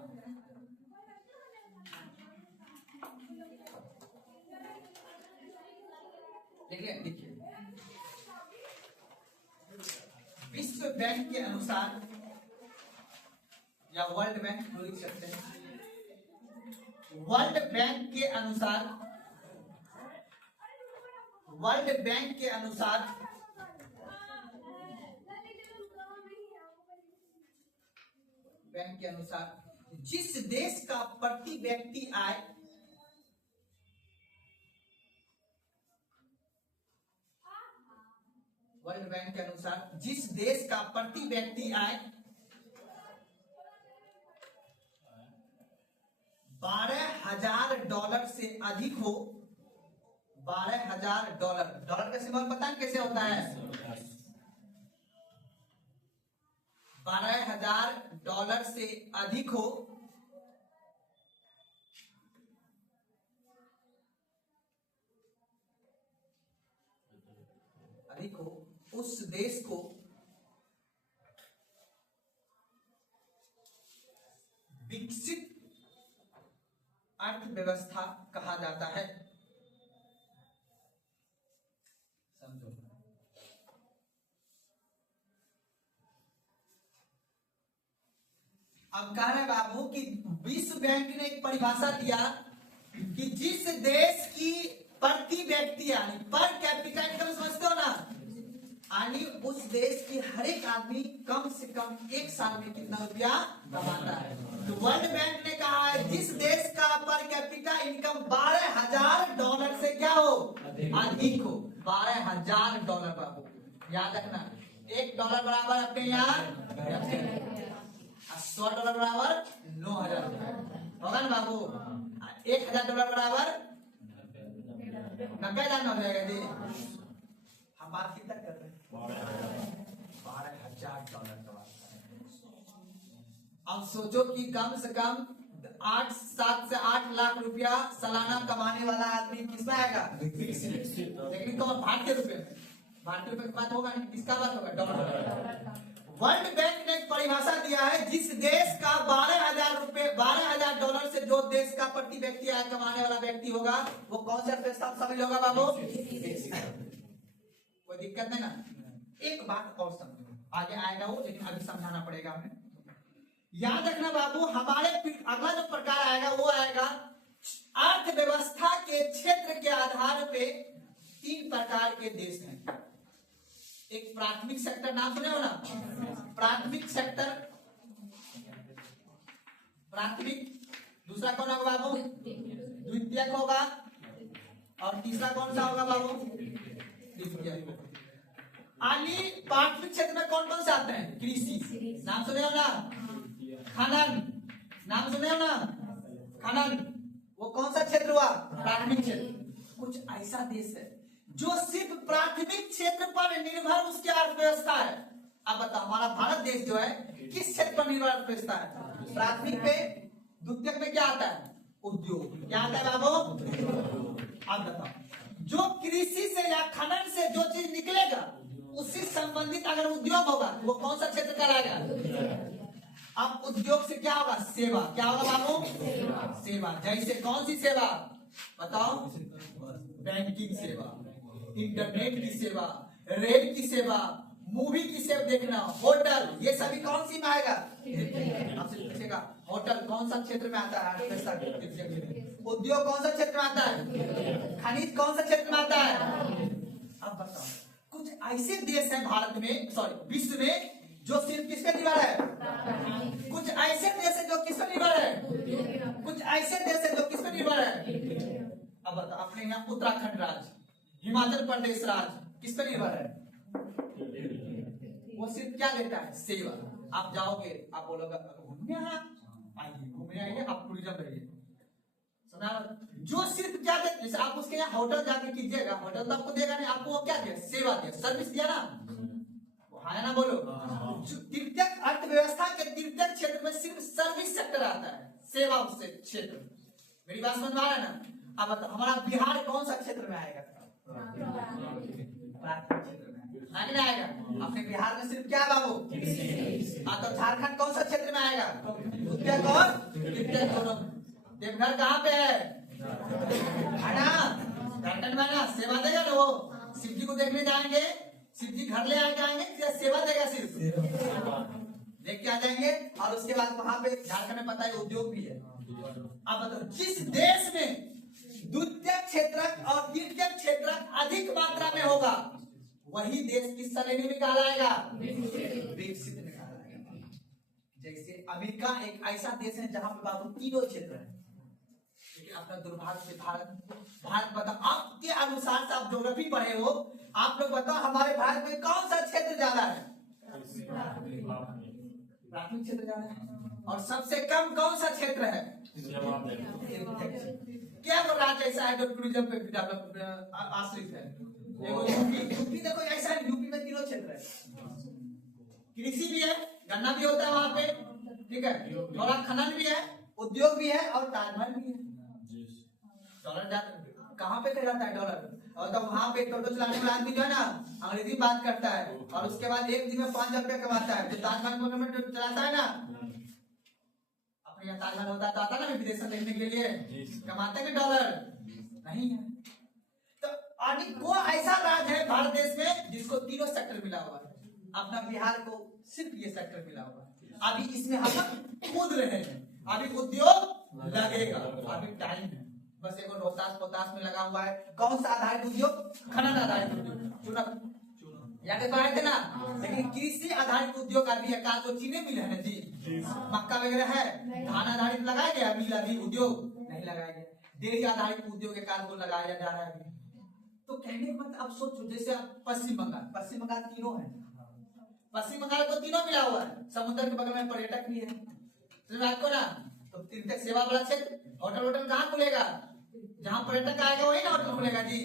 देखिए विश्व बैंक के अनुसार या वर्ल्ड बैंक लिख सकते हैं, वर्ल्ड बैंक के अनुसार, वर्ल्ड बैंक के अनुसार बैंक के अनुसार जिस देश का प्रति व्यक्ति आय वर्ल्ड बैंक के अनुसार जिस देश का प्रति व्यक्ति आय $12,000 से अधिक हो, $12,000, डॉलर का सिंबल पता है कैसे होता है? $12,000 से अधिक हो, उस देश को विकसित अर्थव्यवस्था कहा जाता है। समझो, अब कह रहे बाबू कि विश्व बैंक ने एक परिभाषा दिया कि जिस देश की प्रति व्यक्ति यानी पर कैपिटा इनकम, समझते हो ना, यानी उस देश की हर एक आदमी कम से कम एक साल में कितना रुपया कमाता है। तो वर्ल्ड बैंक ने कहा है जिस देश का पर कैपिटा इनकम $12,000 से क्या हो, अधिक हो, $12,000 बाबू याद रखना। $1 बराबर अपने यहाँ $100 बराबर 9,000 होगा ना बाबू। $1,000 बराबर 90,000 हो जाएगा जी। हम बात कितना कर रहे हैं? $12,000। अब सोचो कि कम से कम 7 से 8 लाख रुपया सालाना कमाने वाला आदमी किसमें आएगा? लेकिन तो भारतीय रुपए में, भारतीय रुपए की बात होगा नहीं, किसका बात होगा? डॉलर। वर्ल्ड बैंक ने एक परिभाषा दिया है जिस देश का $12,000 से जो देश का प्रति व्यक्ति आय कमाने वाला व्यक्ति होगा वो कौन सा अर्थव्यवस्था शामिल होगा बाबू? कोई दिक्कत नहीं ना। एक बात और समझो, आगे आएगा वो, लेकिन अभी समझाना पड़ेगा हमें। याद रखना बाबू, हमारे अगला जो प्रकार आएगा वो आएगा अर्थव्यवस्था के क्षेत्र के आधार पे 3 प्रकार के देश हैं। एक प्राथमिक सेक्टर, नाम सुने हो ना, प्राथमिक सेक्टर, प्राथमिक। दूसरा कौन होगा बाबू? द्वितीयक होगा। और तीसरा कौन सा होगा बाबू? द्वितीयक। आली प्राथमिक क्षेत्र में कौन कौन से आते हैं? कृषि, नाम सुने हो ना? खनन, नाम सुने हो ना? खनन, वो कौन सा क्षेत्र हुआ? प्राथमिक क्षेत्र। कुछ ऐसा देश है जो सिर्फ प्राथमिक क्षेत्र पर निर्भर उसकी अर्थव्यवस्था है। अब बताओ हमारा भारत देश जो है किस क्षेत्र पर निर्भर अर्थव्यवस्था है? प्राथमिक पे। द्वितीयक में क्या आता है? उद्योग। क्या आता है बाबू? अब बताओ जो कृषि से या खनन से जो चीज निकलेगा उससे संबंधित अगर उद्योग होगा वो कौन सा क्षेत्र कहलाएगा? अब उद्योग से क्या होगा? सेवा। क्या होगा बाबू? सेवा। जैसे कौन सी सेवा बताओ? बैंकिंग सेवा, इंटरनेट की सेवा, रेल की सेवा, मूवी की सेवा देखना, होटल, ये सभी कौन सी में आएगा? आपसे पूछेगा होटल कौन सा क्षेत्र में आता है? उद्योग कौन सा क्षेत्र में आता है? खनिज कौन सा क्षेत्र में आता है? अब बताओ कुछ ऐसे देश हैं भारत में, सॉरी विश्व में, जो सिर्फ किस पे निर्भर है? कुछ ऐसे देश है जो किस पे निर्भर है? कुछ ऐसे देश है जो किस पे निर्भर है? अब बताओ अपने यहाँ उत्तराखंड राज्य, हिमाचल प्रदेश राज्य किस पे निर्भर है? वो सिर्फ क्या देता है? सेवा। आप जाओगे, आप बोलोगे घूमने आइए, घूमने आइए, आप टूरिज्म करिए, सुना? जो सिर्फ क्या देते, जैसे आप उसके यहाँ होटल जाके कीजिएगा, होटल तो आपको देगा नहीं, आपको वो क्या दिया? सेवा दिया, सर्विस दिया ना, है ना? बोलो। तृतीयक अर्थव्यवस्था के तृतीयक क्षेत्र में सिर्फ सर्विस सेक्टर आता है, सेवा से क्षेत्र। मेरी बात समझ में आ रहा है ना? अब हमारा बिहार कौन सा क्षेत्र में आएगा? प्राथमिक क्षेत्र में आगे आएगा। अपने बिहार में सिर्फ क्या बाबू? तो झारखंड कौन सा क्षेत्र में आएगा? उत्तर और तृतीयक दोनों। देवघर कहाँ पे है ना? झारखंड में ना। सेवा देगा ना वो? शिव जी को देखने जाएंगे, शिव जी घर ले आएंगे, सेवा देगा, सिर्फ देख के आ जाएंगे। और उसके बाद वहां पे झारखंड में पता है उद्योग भी है। अब बताओ जिस देश में द्वितीयक क्षेत्र और तृतीयक क्षेत्र अधिक मात्रा में होगा वही देश किस श्रेणी में कहलाएगा? विकसित में कहलाएगा। जैसे अमेरिका एक ऐसा देश है जहां पे बाबू तीनों क्षेत्र है, लेकिन अपना दुर्भाग्य से भारत बताओ आपके अनुसार से, आप ज्योग्राफी पढ़े हो, आप लोग बताओ हमारे भारत में कौन सा क्षेत्र ज्यादा है? प्राथमिक क्षेत्र ज्यादा है। और सबसे कम कौन सा क्षेत्र है? क्या वो राज्य ऐसा है जो टूरिज्म पे डेवलप आश्रित है? यूपी देखो ऐसा है, यूपी में तीनों क्षेत्र है, कृषि भी है, गन्ना भी होता है वहां पे, ठीक है, थोड़ा खनन भी है, उद्योग भी है और ताजमहल भी है। डॉलर कहाँ पे रहता है डॉलर? और तो वहां पे टोटो चलाने वाला आदमी जो है ना अंग्रेजी बात करता है और उसके बाद एक दिन में 5 रुपया कमाता है। जो ताजमहल में चलाता है ना, अपने यहाँ ताजमहल होता है तो आता ना विदेश में देखने के लिए, कमाते हैं डॉलर नहीं है। तो आदि को ऐसा राज्य है भारत देश में जिसको तीनों सेक्टर मिला हुआ है। अपना बिहार को सिर्फ ये सेक्टर मिला हुआ है। अभी इसमें हम कूद रहे हैं, अभी उद्योग लगेगा, अभी टाइम है। बस एक रोहतास पोतास में लगा हुआ है, कौन सा आधारित उद्योग? खनन आधारित उद्योग, चुना याद पढ़ाए थे ना। लेकिन कृषि आधारित उद्योग अभी है, जो चीनी मिल है ना जी, मक्का वगैरह है, धान आधारित लगाया गया मिल, अभी उद्योग नहीं लगाया गया। डेयरी आधारित उद्योग के कार्य को लगाया जा रहा है अभी। तो कहने का मतलब अब सोचो, जैसे पश्चिम बंगाल तीनों है, पश्चिम बंगाल को तीनों मिला हुआ है, समुद्र के बगल में पर्यटक भी है, रात को ना। तो तृतीयक सेवा वाला क्षेत्र, होटल कहाँ खुलेगा? जहाँ पर्यटक आएगा वही ना होटल खुलेगा जी,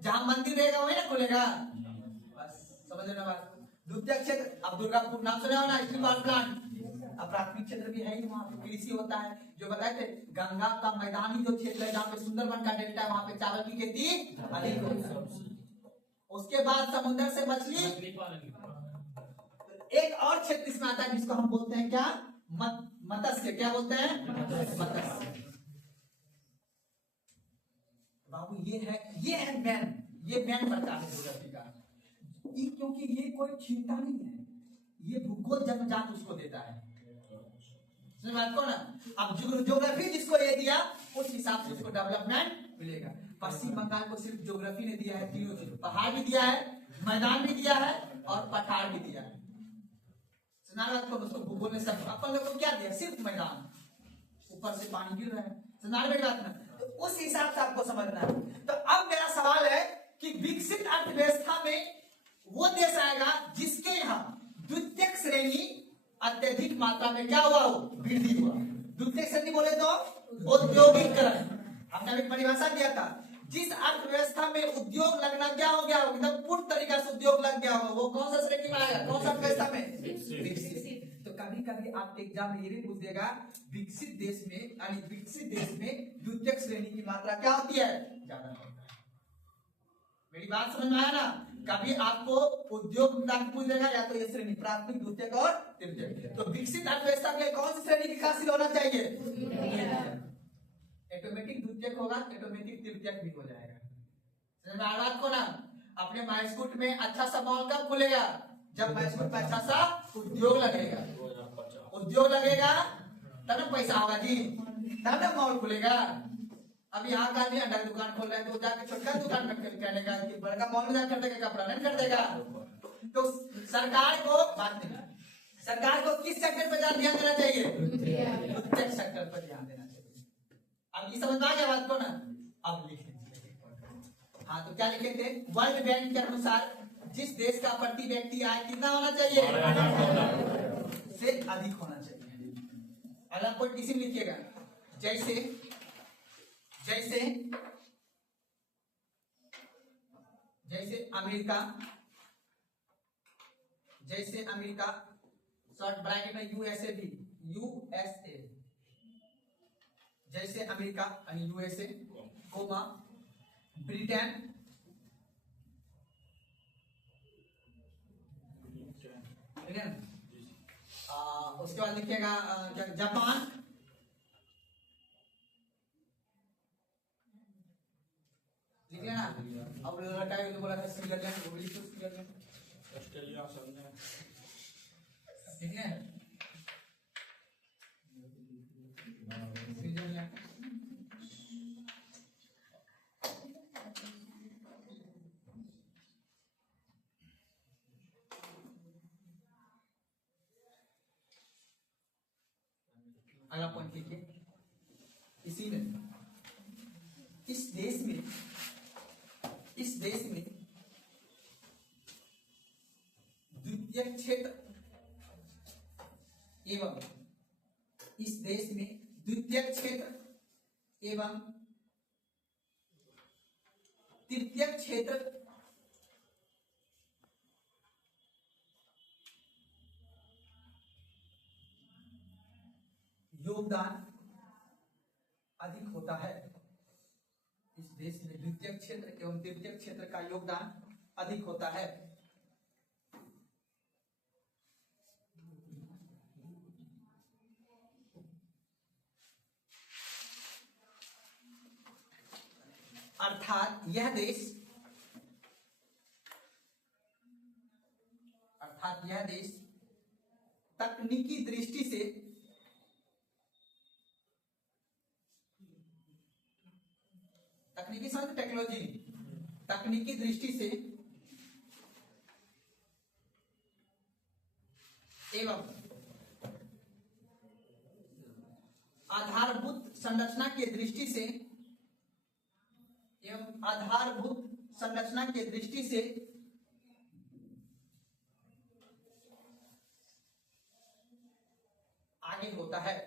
जहाँ मंदिर रहेगा वही ना खुलेगा। बस समझ लेना बात। द्वितीयक क्षेत्र, अब दुर्गापुर नाम सुना हो ना, स्टील प्लांट। अब प्राथमिक क्षेत्र भी है ही, वहाँ पे कृषि होता है। जो बताए थे गंगा का मैदानी जो क्षेत्र है जहाँ पे सुंदरबन का डेल्टा है, वहाँ पे चावल की खेती अधिक होती है। उसके बाद समुद्र से मछली, एक और क्षेत्र इसमें आता है जिसको हम बोलते हैं क्या? मत्स्य। क्या बोलते हैं? मत्स्य। बाबू ये है मैन प्रकार है ज्योग्राफी का, क्योंकि ये कोई छीनता नहीं है, ये भूगोल जन्मजात उसको देता है। बात को ना, अब ज्योग्राफी जिसको ये दिया उस हिसाब से उसको डेवलपमेंट मिलेगा। पश्चिम बंगाल को सिर्फ ज्योग्राफी ने दिया है तीनों चीज, पहाड़ भी दिया है, मैदान भी दिया है और पठार भी दिया है। उसको भूगोल ने सब अपन लोग को क्या दिया? सिर्फ मैदान, ऊपर से पानी गिर रहा है। बात ना, तो उस हिसाब से आपको समझना है। तो अब मेरा सवाल है कि विकसित अर्थव्यवस्था में वो देश आएगा जिसके यहाँ द्वितीयक श्रेणी अत्यधिक मात्रा में क्या हुआ हो, वृद्धि हुआ। द्वितीयक श्रेणी बोले तो औद्योगिकरण, हमने अभी परिभाषा दिया था। जिस अर्थव्यवस्था में उद्योग लगना क्या हो गया, एकदम पूर्ण तरीका से उद्योग लग गया होगा, वो कौन सा श्रेणी में आएगा, कौन सा अर्थव्यवस्था में, विकसित। तो कभी कभी आपके एग्जाम में ये भी पूछ देगा, विकसित देश में यानी विकसित देश में द्वितीयक श्रेणी की मात्रा क्या होती है, ज्यादा होता है। मेरी बात समझ में आया ना। कभी आपको उद्योग पूछ देगा, या तो ये श्रेणी प्राथमिक, द्वितीयक और तृतीयक। तो विकसित अर्थव्यवस्था के लिए कौन सी श्रेणी विकासशील होना चाहिए, ऑटोमेटिक द्वितीयक होगा, ऑटोमेटिक तृतीयक भी हो जाएगा। समझ में बात को ना। अपने माइस्कूट में अच्छा सा मॉल कब खुलेगा, जब माइस्कूट में अच्छा सा उद्योग लगेगा। उद्योग लगेगा तब ना पैसा होगा जी, तब ना मॉल खुलेगा। अब यहाँ का अंडा की दुकान खोल रहा है, तो जाके छोटा दुकान में कहने का कि बड़का मॉल में जाकर खरीदेगा, कपड़ा नहीं खरीदेगा। तो सरकार को बात नहीं, सरकार को किस सेक्टर पर ध्यान देना चाहिए, द्वितीयक सेक्टर पर ध्यान देना चाहिए। अब ये समझ आ गया बात को ना। अब लिखेंगे, हाँ तो क्या लिखे थे, वर्ल्ड बैंक के अनुसार जिस देश का प्रति व्यक्ति आय कितना होना चाहिए, से अधिक होना चाहिए। अलग कोई किसी में लिखिएगा, जैसे जैसे जैसे अमेरिका, जैसे अमेरिका शॉर्ट ब्रैकेट में यूएसए भी, यूएसए, जैसे अमेरिका यानी यूएसए, कोमा ब्रिटेन, ठीक है। उसके बाद लिखिएगा जापान, लिख लेना। अब लड़का बोला था स्विट्जरलैंड, वो भी लिखो स्विट्जरलैंड, ऑस्ट्रेलिया सबने, ठीक है, स्विट्जरलैंड। अगला पॉइंट लिखिए, इसी में इस देश में द्वितीयक क्षेत्र एवं इस देश में द्वितीयक क्षेत्र एवं तृतीयक क्षेत्र योगदान अधिक होता है। इस देश में द्वितीयक क्षेत्र एवं तृतीयक क्षेत्र का योगदान अधिक होता है। अर्थात यह देश तकनीकी दृष्टि से तकनीकी समझ टेक्नोलॉजी, तकनीकी दृष्टि से एवं आधारभूत संरचना के दृष्टि से आगे होता है।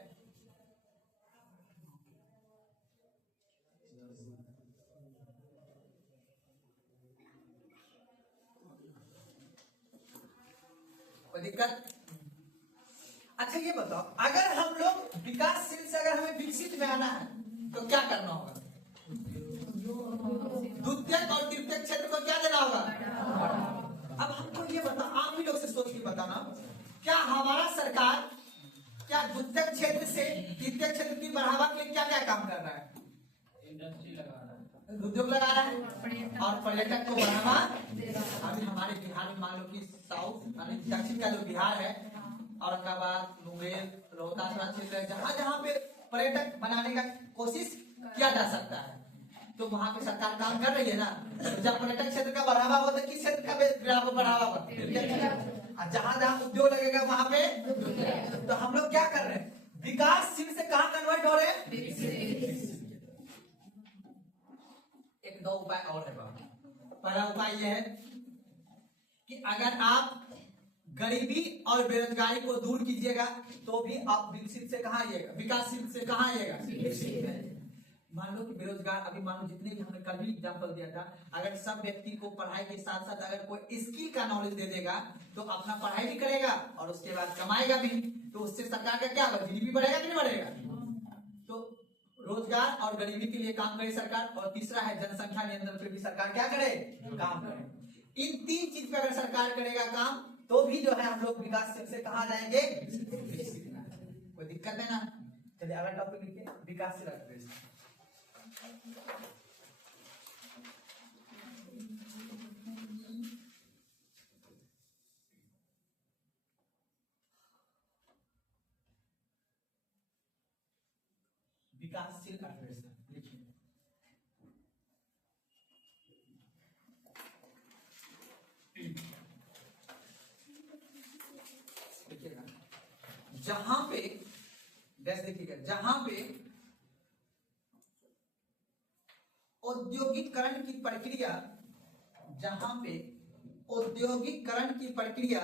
कोई दिक्कत? अच्छा ये बताओ, अगर हम लोग विकासशील से अगर हमें विकसित में आना है तो क्या करना होगा? द्वितीयक और तृतीयक क्षेत्र को क्या देना होगा? अब हमको ये बताओ, आप ही लोग से सोच के बताना, क्या हमारा सरकार क्या द्वितीयक क्षेत्र से तृतीयक क्षेत्र की बढ़ावा के लिए क्या क्या काम कर रहा है? इंडस्ट्री लगा रहा है, उद्योग लगा रहा है और पर्यटक को बढ़ावा। अभी हमारे बिहार में मान लो कि साउथ यानी दक्षिण का जो बिहार है, औरंगाबाद, मुंगेर, रोहतास क्षेत्र है, जहाँ जहाँ पे पर्यटक बनाने का कोशिश किया जा सकता है, तो वहाँ पे सरकार काम कर रही है ना। तो जब पर्यटक क्षेत्र का बढ़ावा हो तो किस क्षेत्र का बढ़ावा होगा? जहाँ जहाँ उद्योग लगेगा वहाँ पे। तो हम लोग क्या कर रहे हैं, विकासशील से कहाँ कन्वर्ट हो रहे हैं? एक दो उपाय और है। पहला उपाय यह है कि अगर आप गरीबी और बेरोजगारी को दूर कीजिएगा तो भी आप विकसित से कहाँ आइएगा, विकासशील से कहाँ आइएगा, विकसित में। मान लो कि बेरोजगार, अभी मान लो जितने भी हमने कल भी एग्जाम्पल दिया था, अगर सब व्यक्ति को पढ़ाई के साथ साथ अगर कोई स्किल का नॉलेज दे देगा तो अपना पढ़ाई भी करेगा और उसके बाद कमाएगा भी, तो उससे सरकार का क्या होगा, जीडीपी बढ़ेगा कि नहीं बढ़ेगा। तो रोजगार और गरीबी के लिए काम करे सरकार, और तीसरा है जनसंख्या नियंत्रण पे भी सरकार क्या करे, काम करे। इन तीन चीज पे अगर सरकार करेगा काम तो भी जो है हम लोग विकास से कहाँ जाएंगे, कोई दिक्कत है ना। चलिए अगला टॉपिक लिखिए, विकासशील अर्थव्यवस्था। विकासशील अर्थव्यवस्था लिखिए। देखिएगा, जहां पे जैसे देखिएगा, जहां पे औद्योगिकरण की प्रक्रिया, जहां पे औद्योगिकरण की प्रक्रिया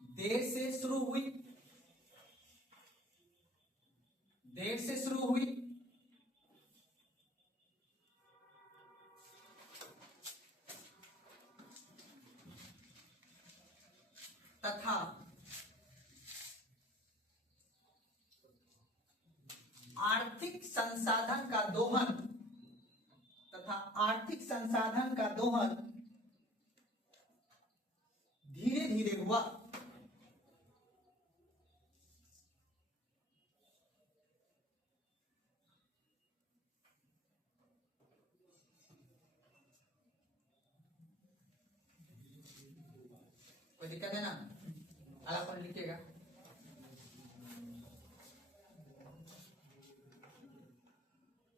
देर से शुरू हुई, देर से शुरू हुई तथा आर्थिक संसाधन का दोहन, तथा आर्थिक संसाधन का दोहन धीरे धीरे हुआ। कोई दिक्कत है ना, अगला पॉइंट लिखिएगा।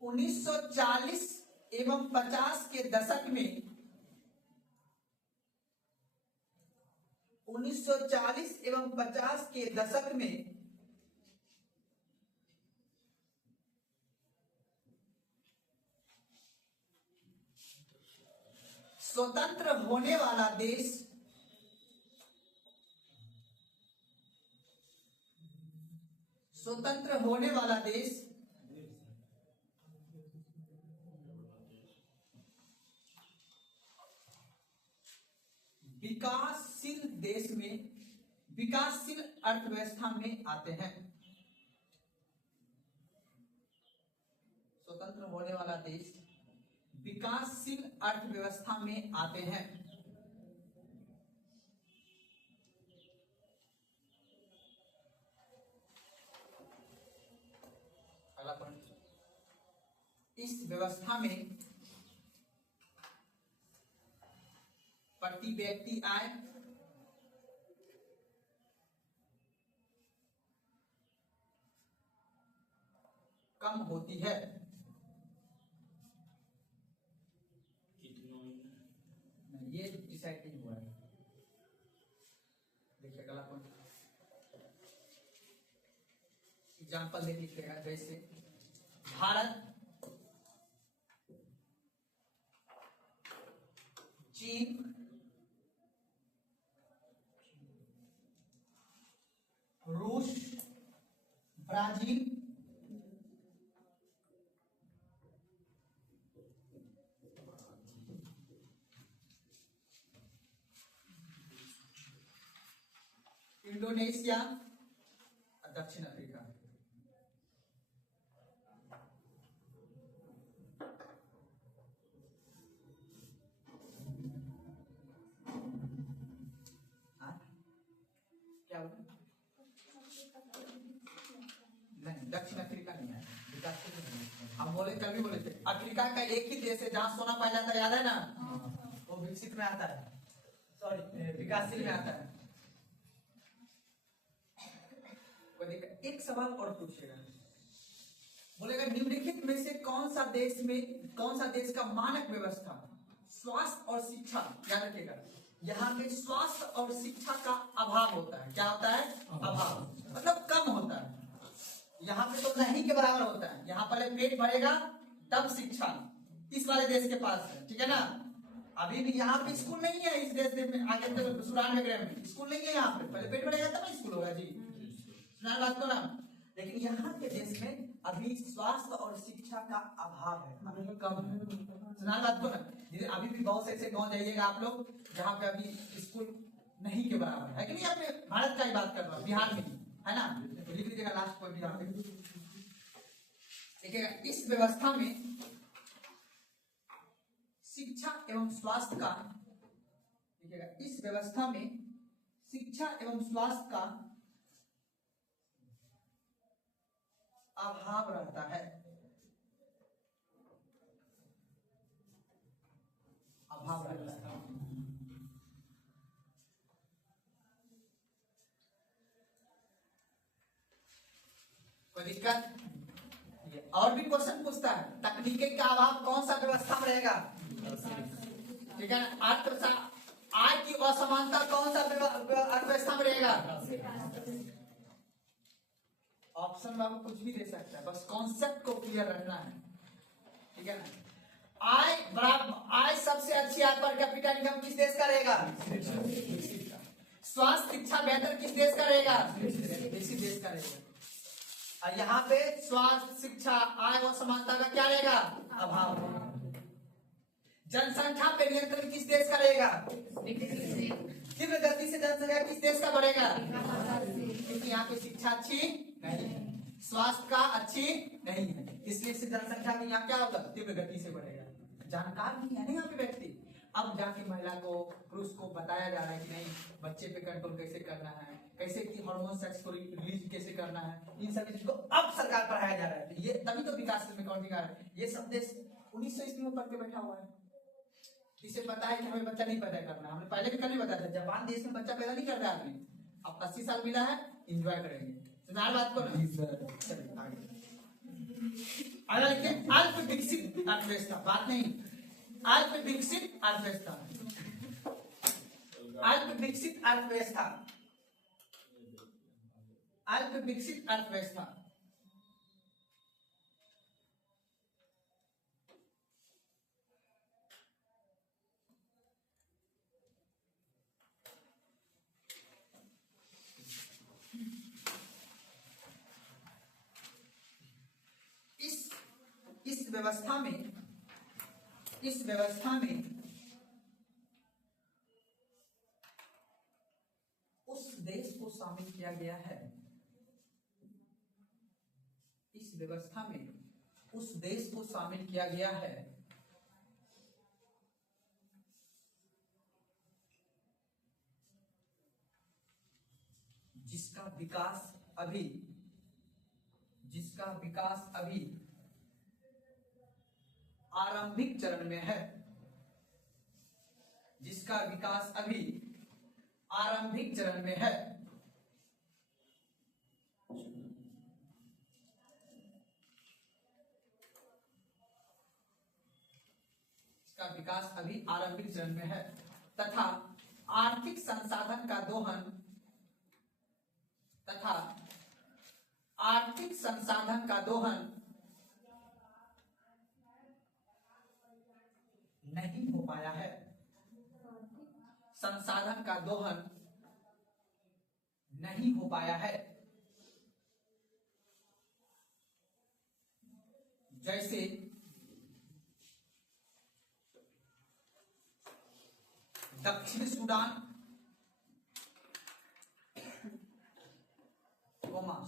उन्नीस 1940 एवं 50 के दशक में 1940 एवं 50 के दशक में स्वतंत्र होने वाला देश स्वतंत्र होने वाला देश विकासशील देश में, विकासशील अर्थव्यवस्था में आते हैं। स्वतंत्र होने वाला देश विकासशील अर्थव्यवस्था में आते हैं। अगला पॉइंट, इस व्यवस्था में प्रति व्यक्ति आय कम होती है। ये डिसाइड नहीं हुआ है। देखिए अगला पॉइंट, एग्जाम्पल देख लीजिएगा, जैसे भारत, चीन, रूस, ब्राजील, इंडोनेशिया, दक्षिण अफ्रीका। क्या बोले? नहीं, दक्षिण अफ्रीका नहीं है, विकासशील नहीं है। हम बोले, कल भी बोले थे, अफ्रीका का एक ही देश है जहां सोना पाया जाता है, याद है ना, वो विकसित में आता है, सॉरी विकासशील में आता है। एक सवाल और पूछेगा, बोलेगा निम्नलिखित में से कौन सा देश का मानक व्यवस्था स्वास्थ्य और शिक्षा, याद रखिएगा, यहाँ पे स्वास्थ्य और शिक्षा का अभाव होता है। क्या होता है? अभाव, मतलब कम होता है। यहाँ पे तो नहीं के बराबर होता है। यहाँ पहले पेट भरेगा तब शिक्षा, इस वाले देश के पास है, ठीक है ना। अभी भी यहाँ पे स्कूल नहीं है इस देश में, आगे तक सूडान वगैरह में स्कूल नहीं है। यहाँ पे पहले पेट बढ़ेगा तब ना स्कूल होगा जी, सुना बात को ना। लेकिन यहाँ के देश में अभी स्वास्थ्य और शिक्षा का अभाव है, अभी कम है, सुना बात को ना। अभी भी बहुत से ऐसे गाँव जाइएगा आप लोग जहाँ पे अभी स्कूल नहीं के बराबर है कि नहीं। अपने भारत का ही बात कर रहा हूँ, बिहार में है ना। तो लिख लीजिएगा लास्ट पॉइंट यहाँ पे, देखिएगा इस व्यवस्था में शिक्षा एवं स्वास्थ्य का, देखिएगा इस व्यवस्था में शिक्षा एवं स्वास्थ्य का अभाव रहता है, अभाव रहता है। कोई दिक्कत? और भी क्वेश्चन पूछता है, तकनीकी का अभाव कौन सा व्यवस्था में रहेगा, ठीक है ना। आय की असमानता कौन सा अर्थव्यवस्था में रहेगा। ऑप्शन बाबू कुछ भी दे सकता है, बस कॉन्सेप्ट को क्लियर रखना है, ठीक है ना। आय बराबर, आय सबसे अच्छी आय पर कैपिटल इनकम किस देश का रहेगा, स्वास्थ्य शिक्षा बेहतर किस देश का रहेगा, इसी देश का रहेगा। और यहाँ पे स्वास्थ्य शिक्षा आय व समानता का क्या रहेगा, अभाव। जनसंख्या पे नियंत्रण किस देश का रहेगा, तीव्र गति से जनसंख्या किस देश का बढ़ेगा, क्योंकि यहाँ पे शिक्षा अच्छी नहीं है, स्वास्थ्य का अच्छी नहीं है, इसलिए से जनसंख्या भी यहाँ क्या होगा, तीव्र गति से बढ़ेगा। जानकार नहीं है ना यहाँ पे व्यक्ति। अब जाके महिला को, पुरुष को बताया जा रहा है कि नहीं बच्चे पे कंट्रोल कैसे करना है, कैसे कि हार्मोन सेक्स को रिलीज कैसे करना है, इन सब चीजों को अब सरकार पढ़ाया जा रहा है। तो ये तभी तो विकास में कौन दिखा है। ये सब देश 1900 ईस्वी में पढ़ के बैठा हुआ है, इसे पता है कि हमें बच्चा नहीं पैदा करना। हमने पहले भी कल ही बताया था, जापान देश में बच्चा पैदा नहीं कर रहा है। अब 80 साल मिला है, एंजॉय करेंगे। सुना बात को ना, आगे लिखिए अल्प विकसित अर्थव्यवस्था, बात नहीं, अल्प विकसित अर्थव्यवस्था, अल्प विकसित अर्थव्यवस्था, अल्प विकसित अर्थव्यवस्था। इस व्यवस्था में उस देश को शामिल किया गया है, इस व्यवस्था में उस देश को शामिल किया गया है जिसका विकास अभी आरंभिक चरण में है, जिसका विकास अभी आरंभिक चरण में है। इसका विकास अभी आरंभिक चरण में है तथा आर्थिक संसाधन का दोहन नहीं हो पाया है, संसाधन का दोहन नहीं हो पाया है। जैसे दक्षिण सूडान,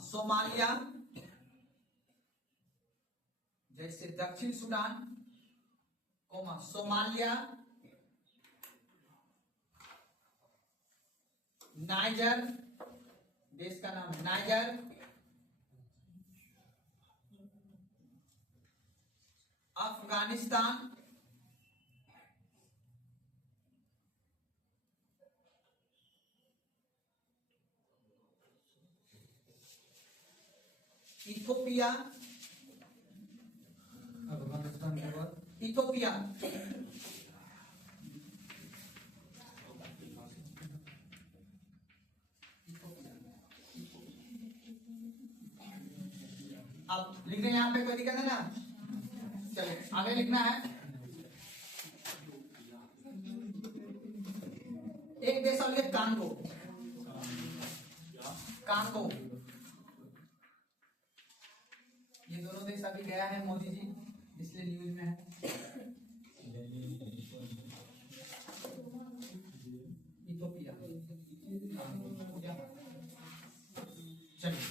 सोमालिया, जैसे दक्षिण सूडान, सोमालिया, नाइजर, देश का नाम नाइजर, अफगानिस्तान, इथोपिया, अफगानिस्तान के बाद इथोपिया, अब लिख रहे हैं यहाँ पे, कोई दिक्कत है ना। चलिए आगे लिखना है। कांगो? कांगो। ये दोनों देश अभी गया है मोदी जी, इसलिए न्यूज में है। इथोपिया। चलिए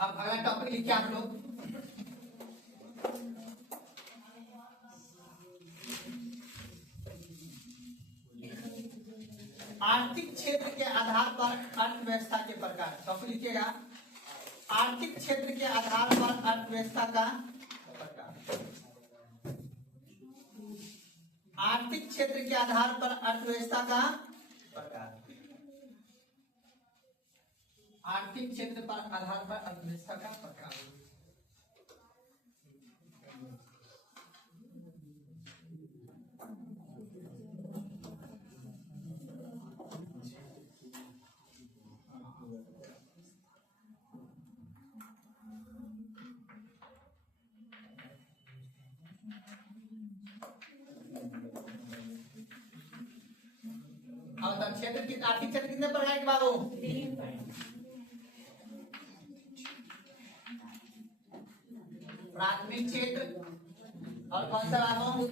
अब अगला टॉपिक लिखिए आप लोग। आर्थिक क्षेत्र के आधार पर अर्थव्यवस्था के प्रकार। टॉपिक लिखिएगा, आर्थिक क्षेत्र के आधार पर अर्थव्यवस्था का प्रकार। आर्थिक क्षेत्र के आधार पर अर्थव्यवस्था का प्रकार। आर्थिक क्षेत्र पर आधार पर अर्थव्यवस्था का प्रकार। क्षेत्र की आर्थिक क्षेत्र कितने प्रकार के बाबू? प्राथमिक क्षेत्र और कौन सा बाबू?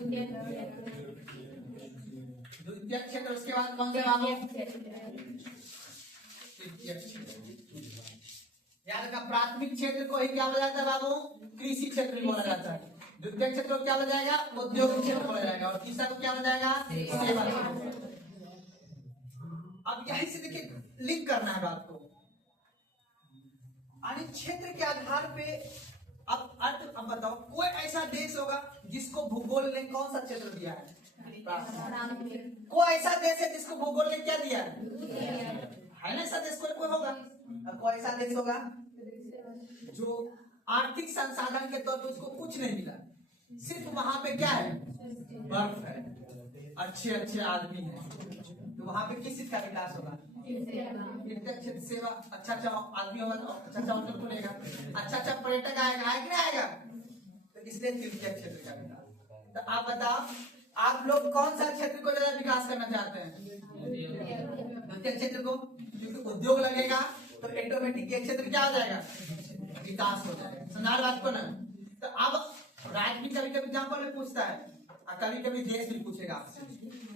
द्वितीयक क्षेत्र। उसके बाद कौन सा बाबू? तृतीयक क्षेत्र। याद रखा, प्राथमिक क्षेत्र को ही क्या बोला जाता है बाबू? कृषि क्षेत्र बोला जाता है। द्वितीयक क्षेत्र को क्या बोला जाएगा? उद्योग क्षेत्र बोला जाएगा। और तीसरा को क्या बोला जाएगा? सेवा क्षेत्र। अब यहीं से देखिए लिंक करना है बात को। यानी क्षेत्र के आधार पे अब बताओ, कोई ऐसा देश होगा जिसको भूगोल ने कौन सा क्षेत्र दिया है? कोई ऐसा देश है जिसको भूगोल ने क्या दिया है ना? ऐसा देश कोई होगा? कोई ऐसा देश होगा जो आर्थिक संसाधन के तौर पर उसको कुछ नहीं मिला, सिर्फ वहां पे क्या है? बर्फ है, अच्छे अच्छे आदमी हैं, तो वहां पे किस चीज का विकास होगा? क्षेत्र सेवा। अच्छा अच्छा आदमी होगा तो अच्छा अच्छा होटल खुलेगा, अच्छा अच्छा पर्यटक आएगा, आएगा नहीं आएगा? तो इसलिए तृतीय क्षेत्र का विकास। तो आप बताओ, आप लोग कौन सा क्षेत्र को ज्यादा विकास करना चाहते हैं? द्वितीय क्षेत्र को, क्योंकि उद्योग लगेगा तो ऑटोमेटिक ये क्षेत्र क्या हो जाएगा? विकास हो जाएगा। सुना बात को ना? तो अब राज्य भी कभी कभी एग्जाम्पल में पूछता है, और कभी कभी देश भी पूछेगा आपसे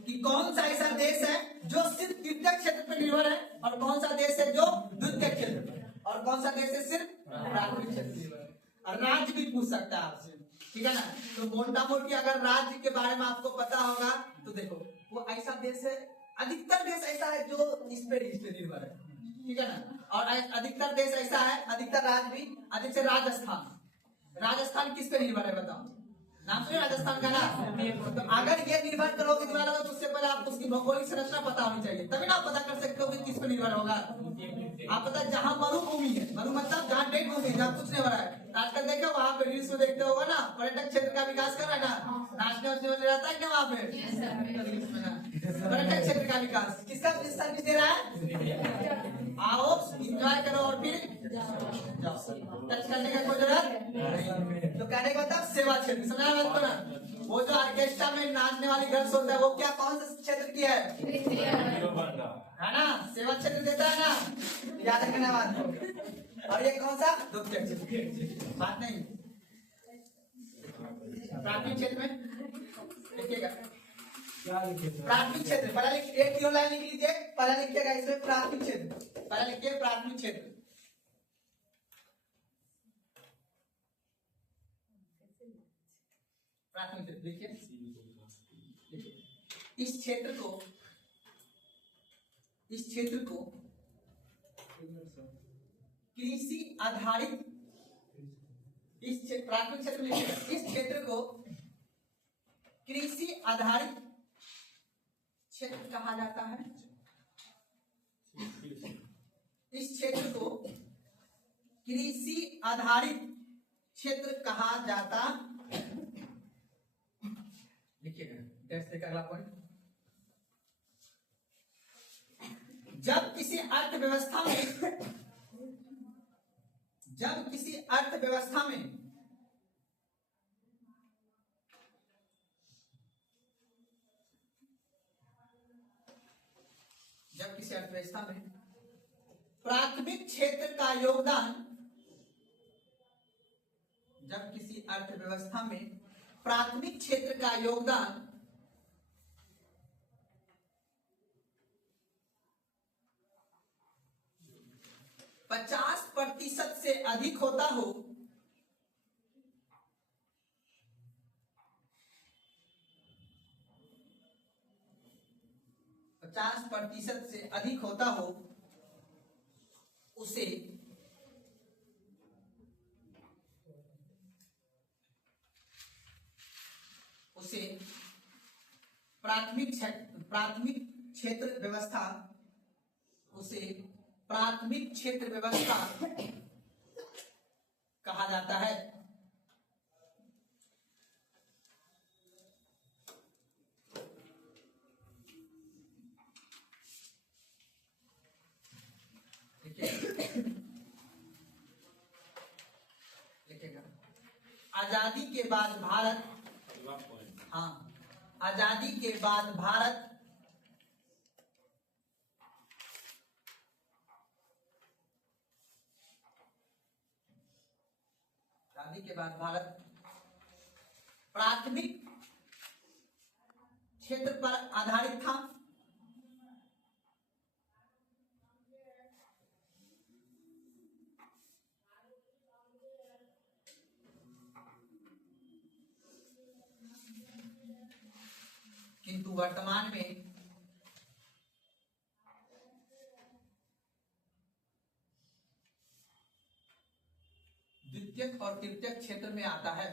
कि कौन सा ऐसा देश है जो सिर्फ तृतीय क्षेत्र पर निर्भर है, और कौन सा देश है जो द्वितीय क्षेत्र पर, और कौन सा देश है सिर्फ प्राथमिक क्षेत्र पर निर्भर है। और राज्य भी पूछ सकता है आपसे, ठीक है ना? तो मोटा मोटी अगर राज्य के बारे में आपको पता होगा तो देखो, वो ऐसा देश है, अधिकतर देश ऐसा है जो इस पे निर्भर है, ठीक है ना? और अधिकतर देश ऐसा है, अधिकतर राज्य भी, अधिक से राजस्थान किस पे निर्भर है बताओ? नाम सुनिए राजस्थान का नाम। तो अगर ये निर्भर करोगे तो उससे पहले आपको उसकी भौगोलिक संरचना पता होनी चाहिए, तभी ना आप पता कर सकते हो कि किस पे निर्भर होगा। आप पता जहाँ मरुभूमि है, मरु मतलब जहाँ डेड भूमि, जहाँ कुछ नहीं हो रहा है, आजकल देखो वहाँ पे रील्स में देखते होगा ना, पर्यटक क्षेत्र का विकास कर रहा है ना, नाचने वाचने वाले रहता है क्या वहाँ पे? पर्यटक क्षेत्र का विकास किसका सर्विस दे रहा है? आओ इंजॉय करो और फिर जाओ, टच करने का कोई जरूरत। तो कहने का मतलब सेवा क्षेत्र। समझा बात को ना? वो जो ऑर्केस्ट्रा में नाचने वाली गर्ल्स होता है वो क्या कौन सा क्षेत्र की है ना? सेवा क्षेत्र देता है ना, याद रखना बात को। और ये कौन सा? द्वितीय क्षेत्र। बात नहीं प्राथमिक क्षेत्र में देखिएगा, प्राथमिक क्षेत्र पहला लिख, एक तीनों लाइन लिख लीजिए, पहला लिखिएगा इसमें प्राथमिक क्षेत्र, पहला लिखिए प्राथमिक क्षेत्र। प्राथमिक क्षेत्र लिखिए। इस क्षेत्र को कृषि आधारित, प्राथमिक क्षेत्र लिखिएगा, इस क्षेत्र को कृषि आधारित क्षेत्र कहा जाता है। इस क्षेत्र को कृषि आधारित क्षेत्र कहा जाता। लिखिएगा नेक्स्ट देखा अगला पॉइंट। जब किसी अर्थव्यवस्था में अर्थव्यवस्था में प्राथमिक क्षेत्र का योगदान, जब किसी अर्थव्यवस्था में प्राथमिक क्षेत्र का योगदान 50% से अधिक होता हो, से अधिक होता हो, उसे प्राथमिक क्षेत्र व्यवस्था, उसे प्राथमिक क्षेत्र व्यवस्था कहा जाता है। लिखेगा आजादी के बाद भारत, हाँ, आजादी के बाद भारत प्राथमिक क्षेत्र पर आधारित था। किंतु वर्तमान में द्वितीयक और तृतीयक क्षेत्र में आता है।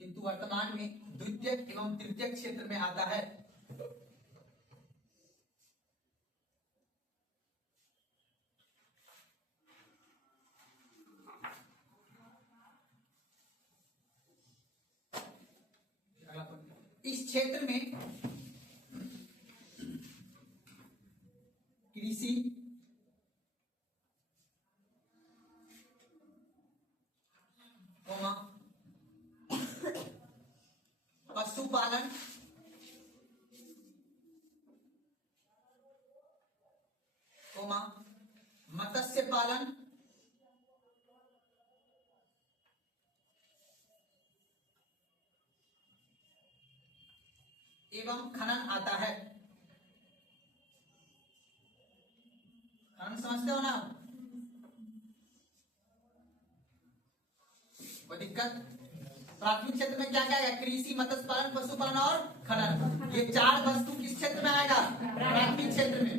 किंतु वर्तमान में द्वितीयक एवं तृतीयक क्षेत्र में आता है। इस क्षेत्र में कृषि, पशुपालन, मत्स्य पालन एवं खनन आता है। खनन समझते हो ना? कोई दिक्कत? प्राथमिक क्षेत्र में क्या क्या है? कृषि, मत्स्य पालन, पशुपालन और खनन। ये 4 वस्तु किस क्षेत्र में आएगा? प्राथमिक क्षेत्र में।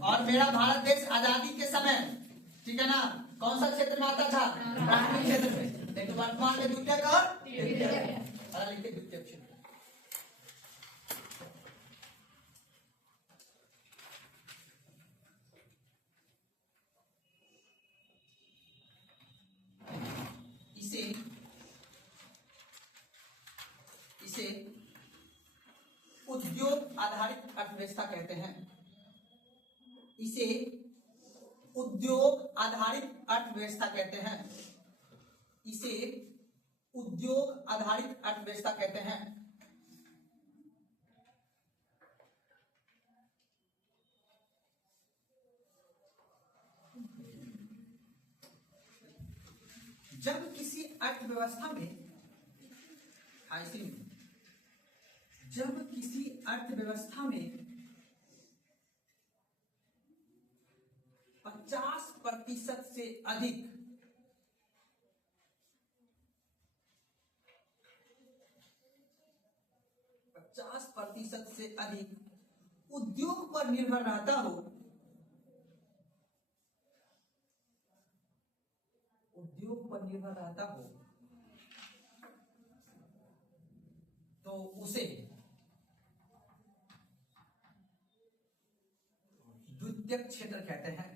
और मेरा भारत देश आजादी के समय, ठीक है ना, कौन सा क्षेत्र में आता था? प्राथमिक क्षेत्र में। लेकिन वर्तमान में द्वितीयक और लिखिए द्वितीयक क्षेत्र। इसे उद्योग आधारित अर्थव्यवस्था कहते हैं। इसे उद्योग आधारित अर्थव्यवस्था कहते हैं। इसे उद्योग आधारित अर्थव्यवस्था कहते हैं। जब किसी अर्थव्यवस्था में जब किसी अर्थव्यवस्था में 50% से अधिक उद्योग पर निर्भर रहता हो, तो उसे द्वितीयक क्षेत्र कहते हैं।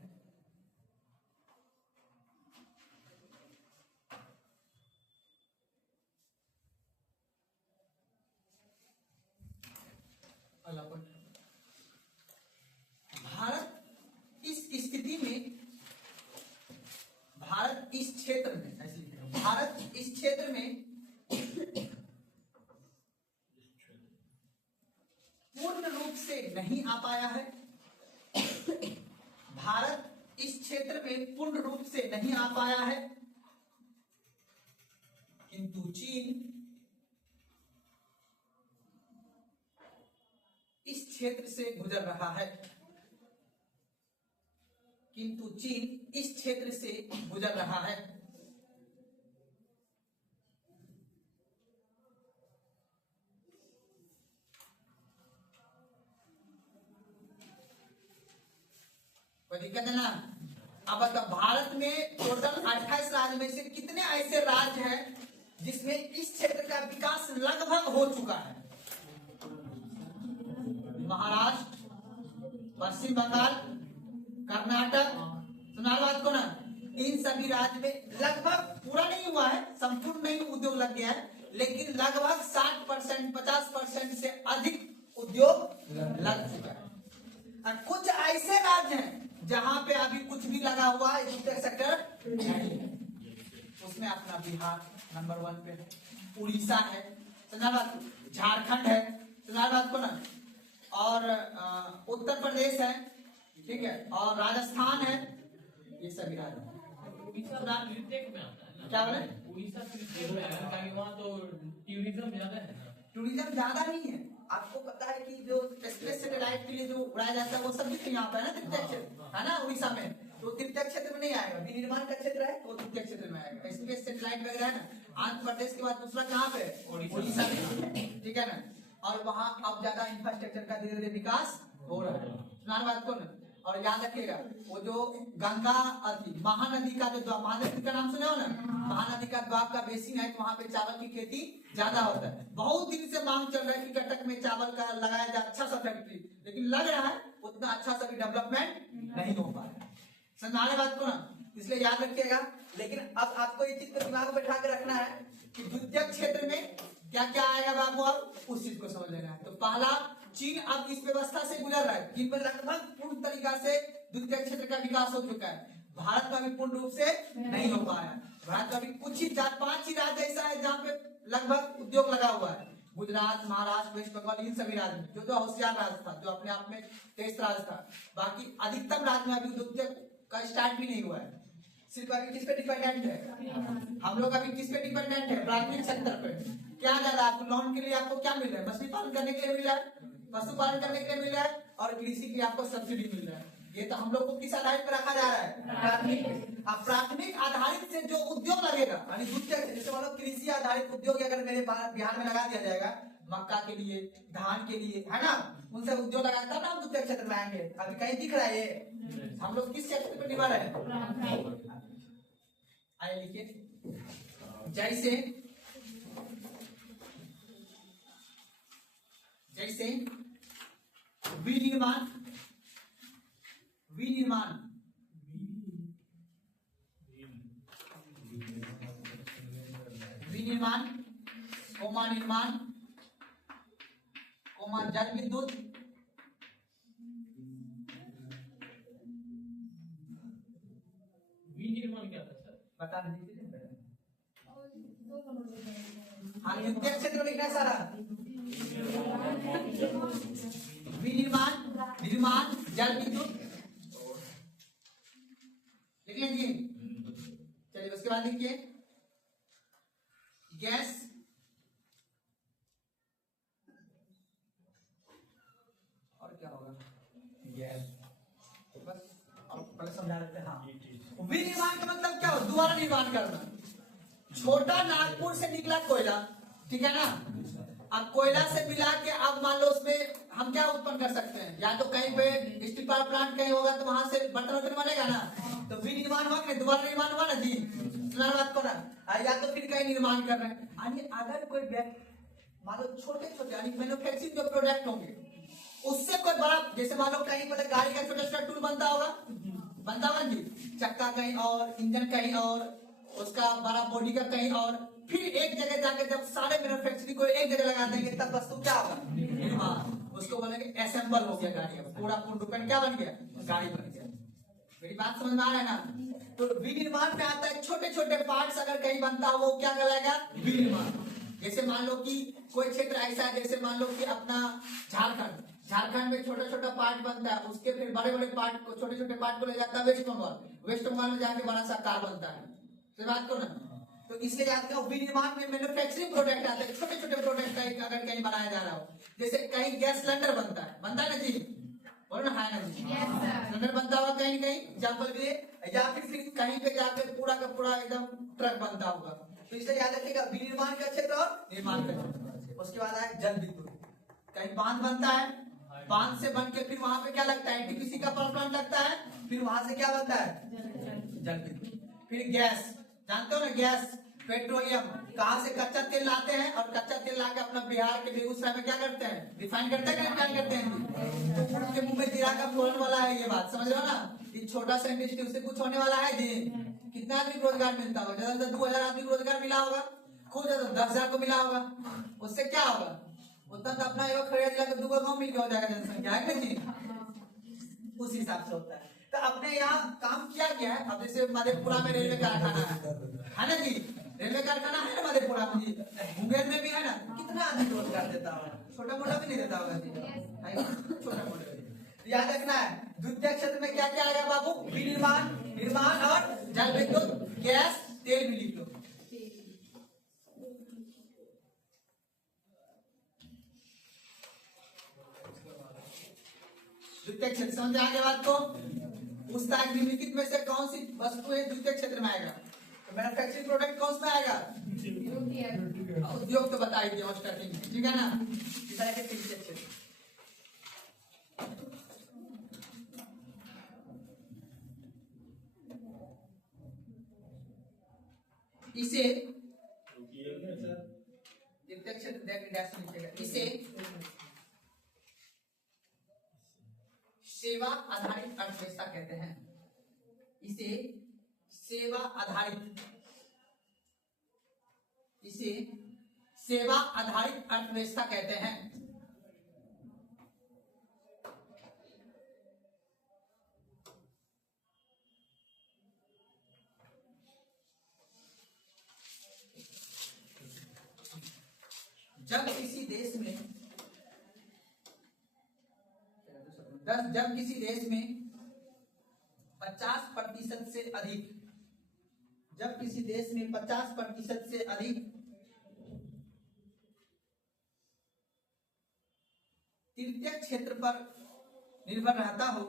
भारत इस स्थिति में, भारत इस क्षेत्र में पूर्ण रूप से नहीं आ पाया है, भारत इस क्षेत्र में पूर्ण रूप से नहीं आ पाया है, किंतु चीन इस क्षेत्र से गुजर रहा है, किंतु चीन इस क्षेत्र से गुजर रहा है। कोई दिक्कत है ना? अब बताओ, भारत में टोटल 28 राज्य में से कितने ऐसे राज्य हैं जिसमें इस क्षेत्र का विकास लगभग हो चुका है? महाराष्ट्र, पश्चिम बंगाल, कर्नाटक, सुना बात को ना, इन सभी राज्य में लगभग पूरा नहीं हुआ है, संपूर्ण नहीं उद्योग लग गया है, लेकिन लगभग 60%, 50% से अधिक उद्योग लग चुका है। और कुछ ऐसे राज्य हैं जहां पे अभी कुछ भी लगा हुआ है, इंडस्ट्रियल सेक्टर नहीं है। उसमें अपना बिहार नंबर 1 पे है, उड़ीसा है, सुना बात, झारखंड है, सुना बात को ना, और उत्तर प्रदेश है, ठीक है, और राजस्थान है, ये सभी राज्य क्या बोले? उड़ीसा वहाँ तो टूरिज्म ज्यादा है ना? टूरिज्म ज्यादा नहीं है। आपको पता है कि जो स्पेस सैटेलाइट के लिए जो उड़ाया जाता है वो सब भी यहाँ पे है ना, तृतीय क्षेत्र है ना उड़ीसा में, तो तृतीय क्षेत्र में नहीं आएगा, विनिर्माण का क्षेत्र है तो तृतीय क्षेत्र में आएगा। स्पेस सैटेलाइट वगैरह है ना, आंध्र प्रदेश के बाद दूसरा कहाँ पे? उड़ीसा में, ठीक है ना। और वहाँ अब ज्यादा इंफ्रास्ट्रक्चर का धीरे धीरे विकास हो रहा है, सुना बात को ना। और याद रखिएगा, वो जो गंगा महानदी का जो महानदी का नाम सुने हो ना, महानदी का द्वाब का बेसिन है, तो वहाँ पे चावल की खेती ज्यादा होता है। बहुत दिन से मांग चल रहा है कि कटक में चावल का लगाया जाए अच्छा सा फैक्ट्री, लेकिन लग रहा है उतना अच्छा सा भी डेवलपमेंट नहीं हो पा रहा है, समझ बात को ना, इसलिए याद रखिएगा। लेकिन अब आपको ये चीज को दिमाग में बैठा के रखना है कि द्वितीय क्षेत्र में क्या क्या आएगा बाबू, अब उस चीज को समझ लेना है। तो पहला, चीन अब इस व्यवस्था से गुजर रहा है, चीन में लगभग पूर्ण तरीका से द्वितीय क्षेत्र का विकास हो चुका है। भारत में अभी पूर्ण रूप से नहीं हो पाया। भारत में अभी कुछ ही 4-5 ही राज्य ऐसा है जहाँ पे लगभग उद्योग लगा हुआ है, गुजरात, महाराष्ट्र, वेस्ट बंगाल, इन सभी राज्य में जो होशियार राज्य था, जो अपने आप में तेज राज्य था। बाकी अधिकतम राज्य में अभी उद्योग का स्टार्ट भी नहीं हुआ है। सिर्फ अभी किस पे डिपेंडेंट है हम लोग, अभी किस पे डिपेंडेंट है? प्राथमिक सेक्टर पे। क्या ज्यादा आपको लोन के लिए आपको क्या मिल रहा है? मछली पालन करने के लिए मिल रहा है, पशुपालन करने के लिए मिल रहा है, और कृषि के लिए आपको सब्सिडी मिल रहा है। ये तो हम लोग को किस आधारित पर रखा जा रहा है? प्राथमिक। अब प्राथमिक आधारित से जो उद्योग लगेगा, यानी द्वितीय, जैसे मान लो कृषि आधारित उद्योग अगर मेरे बिहार में लगा दिया जाएगा, मक्का के लिए, धान के लिए, है ना, उनसे उद्योग लगाया तब ना हम द्वितीय क्षेत्र में आएंगे। अभी कहीं दिख रहा है ये? हम लोग किस क्षेत्र पर निर्भर है? आइए लिखिए, जैसे जैसे विनिर्माण, विनिर्माण, विनिर्माण, कोमा निर्माण, कोमा जल विद्युत, विनिर्माण क्या था सर? बता दीजिए। हाँ, द्वितीय क्षेत्र लिखना है सारा। विनिर्माण, निर्माण, जल विद्युत लिख लीजिए। चलिए उसके बाद लिखिए गैस, और क्या होगा? गैस, बस और पहले समझा देते हैं। हाँ, विनिर्माण का मतलब क्या हो? दोबारा निर्माण करना। छोटा नागपुर से निकला कोयला, ठीक है ना, अब कोयला से मिला के अब मान लो उसमें हम क्या उत्पन्न कर सकते हैं? या तो कहीं पे स्टील पावर प्लांट कहीं होगा तो वहां से बर्तन वर्तन बनेगा ना, तो विनिर्माण हुआ कि दोबारा निर्माण हुआ ना जी, सुना बात को ना। या तो फिर कहीं निर्माण कर रहे हैं, यानी अगर कोई मान लो छोटे छोटे यानी मैन्युफैक्चरिंग जो प्रोडक्ट होंगे उससे कोई बड़ा, जैसे मान लो कहीं पर गाड़ी का छोटा छोटा टूल बनता होगा जी, चक्का कहीं और, इंजन कहीं और, उसका बड़ा बॉडी का कहीं और, फिर एक जगह जाके जब सारे मैन्युफैक्चरिंग को एक जगह लगा देंगे तब वस्तु क्या होगा? निर्माण। उसको बोलेंगे असेंबल हो गया गाड़ी, पूरा पूर्ण रूप में क्या बन गया? गाड़ी बन गया। मेरी बात समझ में आ रहा है ना? तो विनिर्माण में आता है छोटे छोटे पार्ट्स अगर कहीं बनता हो वो क्या कहलाएगा? विनिर्माण। जैसे मान लो कि कोई क्षेत्र ऐसा है, जैसे मान लो कि अपना झारखंड में छोटा छोटा पार्ट बनता है, उसके फिर बड़े बड़े पार्ट को, छोटे छोटे पार्ट को ले जाता है वेस्ट बंगाल में जाके बड़ा सा कार बनता है। तो बात को ना, तो इसलिए याद करो विनिर्माण में मैन्युफैक्चरिंग प्रोडक्ट आता है, छोटे छोटे प्रोडक्ट का अगर कहीं बनाया जा रहा हो, जैसे कहीं गैस सिलेंडर बनता है ना जी, बोलो ना, है ना जी, सिलेंडर बनता होगा कहीं कहीं एग्जाम्पल के लिए, या फिर कहीं पे जाकर पूरा का पूरा एकदम ट्रक बनता होगा। तो इसलिए याद रखिएगा विनिर्माण का क्षेत्र और निर्माण का क्षेत्र। उसके बाद आए जल विद्युत, कहीं बांध बनता है, बांध से बन के फिर वहां पे क्या लगता है, एनटीपीसी का पावर प्लांट लगता है, फिर वहां से क्या बनता है, जल विद्युत। फिर गैस, जानते हो ना गैस, पेट्रोलियम, कहां से कच्चा तेल लाते हैं और कच्चा तेल लाके अपना बिहार के बेगूसराय में क्या करते हैं, रिफाइन करते हैं, रिफाइन करते हैं। तो उनके मुंह में जीरा का फोड़ने वाला है, ये बात समझ रहे हो ना, ये छोटा सा इंडस्ट्री, उससे कुछ होने वाला है जी। कितना आदमी को रोजगार मिलता होगा, ज्यादा से 2000 आदमी को रोजगार मिला होगा, खूब ज्यादा 10,000 को मिला होगा। उससे क्या होगा, उतना तो अपना एवं खड़िया जिला का 2 गांव मिलकर हो जाएगा जनसंख्या, है कि नहीं, उस हिसाब से होता है। तो अपने यहाँ काम किया गया है। अब जैसे मधेपुरा में रेलवे कारखाना है ना जी, रेलवे कारखाना है ना मधेपुरा में जी, मुंगेर में भी है ना, कितना आदमी रोजगार देता होगा, छोटा मोटा भी नहीं देता होगा जी, छोटा मोटा। याद रखना है द्वितीय क्षेत्र में क्या क्या आएगा बाबू, विनिर्माण, निर्माण और जल विद्युत, गैस, तेल भी लिख लो। द्वितीय क्षेत्र समझ आ गया बात को। पूछता है निम्नलिखित में से कौन सी वस्तु है द्वितीय क्षेत्र में आएगा, तो मैन्युफैक्चरिंग प्रोडक्ट कौन सा आएगा, उद्योग तो बता ही दिया स्टार्टिंग में, ठीक है ना। इस तरह के तृतीय क्षेत्र, इसे तृतीय क्षेत्र डैश लिखिएगा, इसे सेवा आधारित अर्थव्यवस्था कहते हैं, इसे सेवा आधारित, इसे सेवा आधारित अर्थव्यवस्था कहते हैं। जब किसी देश में 50% से अधिक, जब किसी देश में 50% से अधिक तृतीय क्षेत्र पर निर्भर रहता हो,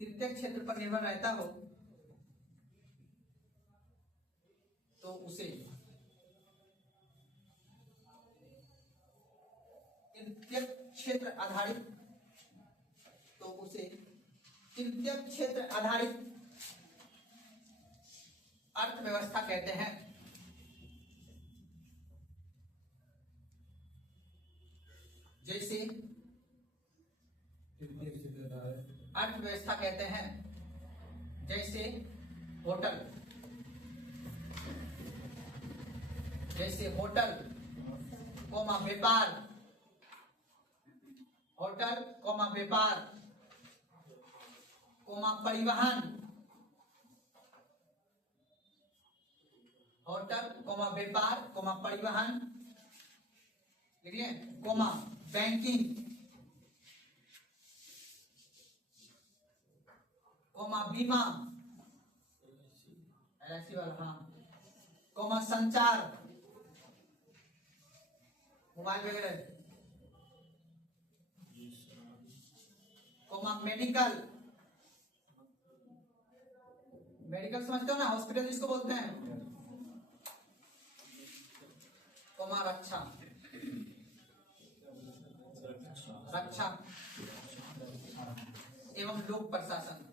तृतीय क्षेत्र पर निर्भर रहता हो, तो उसे तृतीय क्षेत्र आधारित, तो उसे तृतीय क्षेत्र आधारित अर्थव्यवस्था कहते हैं। जैसे अर्थव्यवस्था कहते हैं, जैसे होटल, कोमा व्यापार, होटल कोमा व्यापार, कोमा परिवहन, होटल कोमा व्यापार कोमा परिवहन, देखिए कोमा बैंकिंग, कोमा बीमा, LIC वाला, हाँ, कोमा संचार, मोबाइल वगैरह, कोमा मेडिकल, मेडिकल समझते हो ना, हॉस्पिटल जिसको बोलते हैं, कोमा रक्षा, एवं लोक प्रशासन।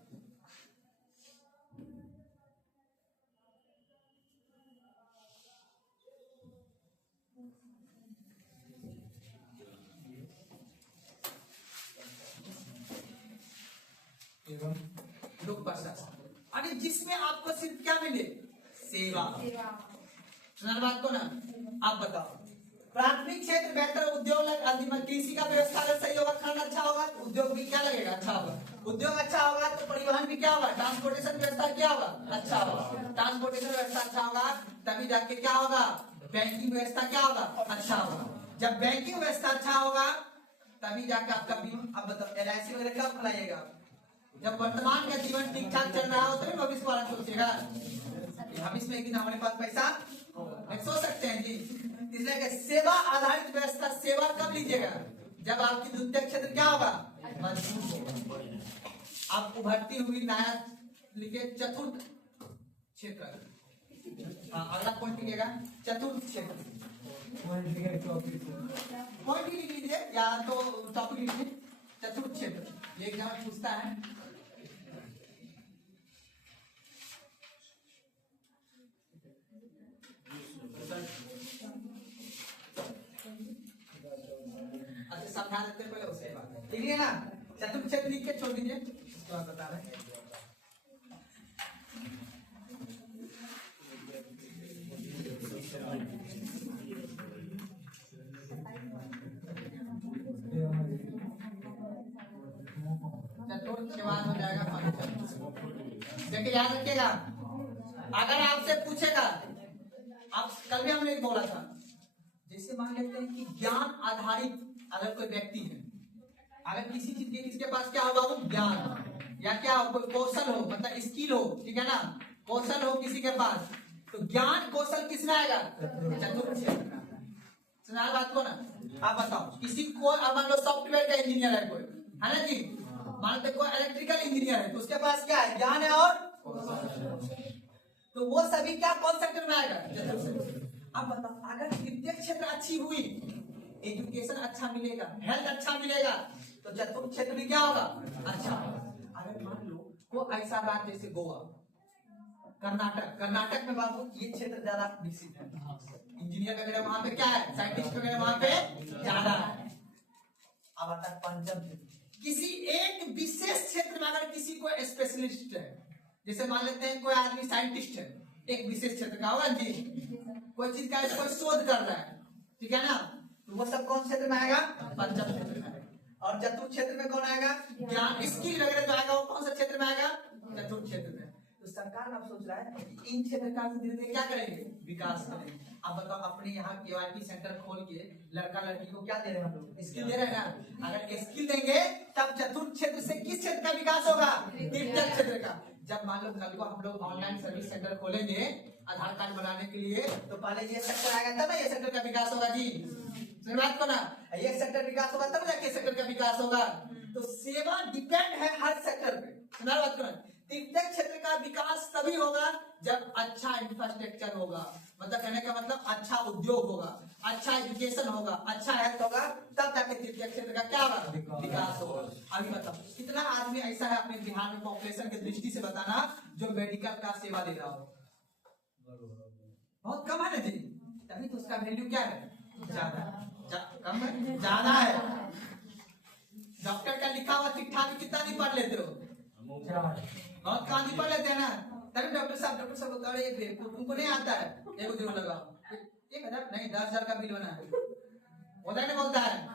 लोक प्रशासन, अरे जिसमें आपको सिर्फ क्या मिले, सेवा। सुना बात को ना, आप बताओ प्राथमिक क्षेत्र बेहतर, उद्योग कृषि का व्यवस्था अगर सही होगा, खाना अच्छा होगा, उद्योग भी क्या लगेगा, अच्छा होगा। उद्योग अच्छा होगा तो परिवहन भी क्या होगा, ट्रांसपोर्टेशन व्यवस्था क्या होगा, अच्छा होगा। ट्रांसपोर्टेशन व्यवस्था अच्छा होगा तभी जाके क्या होगा, बैंकिंग व्यवस्था क्या होगा, अच्छा होगा। जब बैंकिंग व्यवस्था अच्छा होगा तभी जाके आपका बीमा, अब बताओ LIC वगैरह कब खुलाइएगा, जब वर्तमान का जीवन ठीक ठाक चल रहा हो तभी भविष्य वाला सोचेगा। भविष्य में एक दिन हमारे पास पैसा नहीं सोच सकते हैं जी। इसलिए कि सेवा आधारित व्यवस्था, सेवा कब लीजिएगा, जब आपकी द्वितीय क्षेत्र क्या होगा, मजबूत होगा। आप उभरती हुई नया लिखे चतुर्थ क्षेत्र, अगला पॉइंट लिखिएगा चतुर्थ क्षेत्र, पॉइंट ही लिख लीजिए या तो टॉपिक लिखिए चतुर्थ क्षेत्र, ये एग्जाम पूछता है। अच्छा समझा देते हैं पहले उसके बाद, ठीक है ना। चतुर्थ क्षेत्र लिख के छोड़ दीजिए, उसके बाद बता रहे हैं। चतुर्थ के बाद हो जाएगा पंचम। देखिए याद रखिएगा, अगर आपसे पूछेगा, आप कल भी हमने एक बोला था, जैसे मान लेते हैं कि ज्ञान आधारित अगर कोई व्यक्ति है, अगर किसी चीज के किसके पास क्या होगा, वो ज्ञान या क्या हो, कोई कौशल हो, मतलब स्किल हो, ठीक है ना, कौशल हो किसी के पास, तो ज्ञान कौशल किसमें आएगा, चतुर्थ क्षेत्र में। सुना बात को ना। आप बताओ किसी को, अब मान लो सॉफ्टवेयर का इंजीनियर है कोई, है ना जी, मान लो कोई इलेक्ट्रिकल इंजीनियर है, तो उसके पास क्या है, ज्ञान है और तो वो सभी क्या कौन सेक्टर में आएगा, चतुर्थ क्षेत्र। अब बताओ अगर तृतीय क्षेत्र अच्छी हुई, एजुकेशन अच्छा मिलेगा, हेल्थ अच्छा मिलेगा, तो चतुर्थ क्षेत्र में क्या होगा, अच्छा। अगर मान लो कोई ऐसा राज्य जैसे गोवा, कर्नाटक, कर्नाटक में बाबू ये क्षेत्र ज्यादा विकसित है, इंजीनियर वगैरह वहां पे क्या है, साइंटिस्ट वगैरह वहां पे ज्यादा है। अब आता है पंचम क्षेत्र, किसी एक विशेष क्षेत्र में अगर किसी को स्पेशलिस्ट है, जैसे मान लेते हैं कोई आदमी साइंटिस्ट है, एक विशेष क्षेत्र का होगा जी, कोई चीज का कोई शोध कर रहा है, ठीक है ना, तो वो सब कौन क्षेत्र में आएगा, पंचम क्षेत्र में। और चतुर्थ क्षेत्र में कौन आएगा, ज्ञान स्किल वगैरह जो आएगा वो कौन सा क्षेत्र में आएगा, चतुर्थ क्षेत्र में। तो सरकार अब सोच रहा है इन क्षेत्र का धीरे धीरे क्या करेंगे, विकास करेंगे। अब बताओ अपने यहाँ KYP सेंटर खोल के लड़का लड़की को क्या दे रहे हैं, हम लोग स्किल दे रहे हैं ना। अगर स्किल देंगे तब चतुर्थ क्षेत्र से किस क्षेत्र का विकास होगा, तृतीय क्षेत्र का। जब मान लो कल को हम लोग ऑनलाइन सर्विस सेंटर खोलेंगे आधार कार्ड बनाने के लिए, तो पहले ये सेक्टर आएगा तब ना ये सेक्टर का विकास होगा जी, सुन बात को ना, ये सेक्टर विकास होगा तब जाके सेक्टर का विकास होगा। तो सेवा डिपेंड है हर सेक्टर पे, सुना बात को ना। तृतीय क्षेत्र का विकास तभी होगा जब अच्छा इंफ्रास्ट्रक्चर होगा, मतलब कहने का मतलब अच्छा उद्योग होगा, अच्छा एजुकेशन होगा, अच्छा हेल्थ होगा, तब जाके तृतीय क्षेत्र का क्या होगा, विकास होगा। अभी बताओ कितना आदमी ऐसा है अपने बिहार में पॉपुलेशन की दृष्टि से बताना जो मेडिकल का सेवा दे रहा हो, बहुत कम है ना जी, तभी तो उसका वैल्यू क्या है, ज्यादा कम है, ज्यादा है। डॉक्टर का लिखा हुआ चिट्ठा भी कितना नहीं पढ़ लेते हो, बहुत कम नहीं पढ़ लेते हैं ना, तभी डॉक्टर साहब बता रहे हैं तुमको नहीं आता है, एक दिन लगाओ 1,000 नहीं 10,000 का बिल बना है, होता है ना, बोलता है।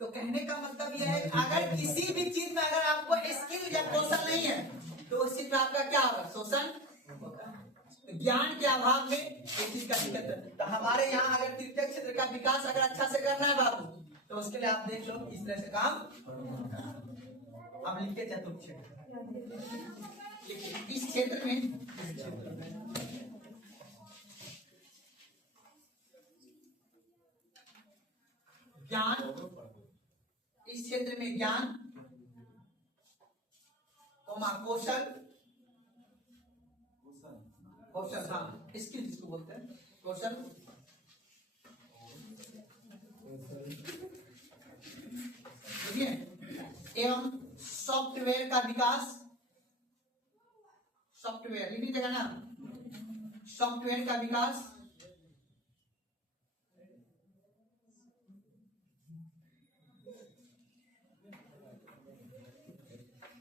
तो कहने का मतलब यह है अगर किसी भी चीज में अगर आपको स्किल या कौशल नहीं है तो उस चीज में आपका क्या होगा, शोषण होगा। तो ज्ञान के अभाव में एक चीज का दिक्कत है। तो हमारे यहाँ अगर तृतीय क्षेत्र का विकास अगर अच्छा से करना है बाबू, तो उसके लिए आप देख लो इस तरह से काम। अब लिखिए चतुर्थ क्षेत्र, इस क्षेत्र में ज्ञान, इस क्षेत्र में ज्ञान, कौशल, कौशल हाँ स्किल जिसको बोलते हैं, कौशल ठीक है, एवं सॉफ्टवेयर का विकास, सॉफ्टवेयर लिख लीजिएगा ना, सॉफ्टवेयर का विकास,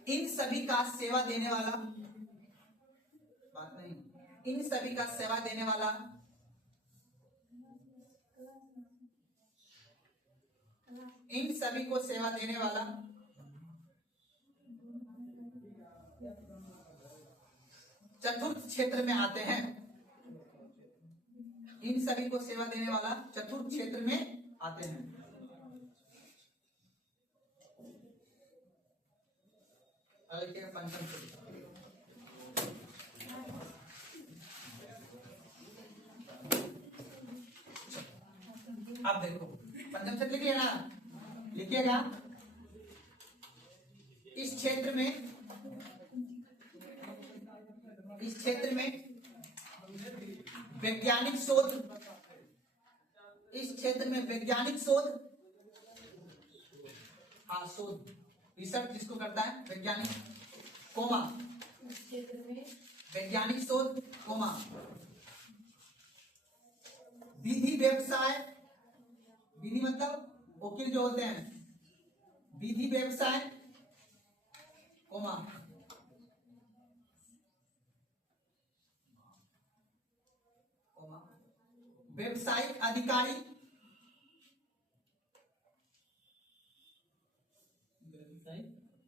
इन सभी का सेवा देने वाला, बात नहीं, इन सभी का सेवा देने वाला इन सभी को सेवा देने वाला चतुर्थ क्षेत्र में आते हैं। इन सभी को सेवा देने वाला चतुर्थ क्षेत्र में आते हैं। पंचम क्षेत्र, अब देखो पंचम क्षेत्र लिख लिया ना, लिखिएगा। इस क्षेत्र में वैज्ञानिक शोध, इस क्षेत्र में वैज्ञानिक शोध, शोध रिसर्च जिसको करता है वैज्ञानिक, कोमा वैज्ञानिक शोध, कोमा विधि व्यवसाय, विधि मतलब वकील जो होते हैं, विधि व्यवसाय, कोमा व्यवसायिक अधिकारी,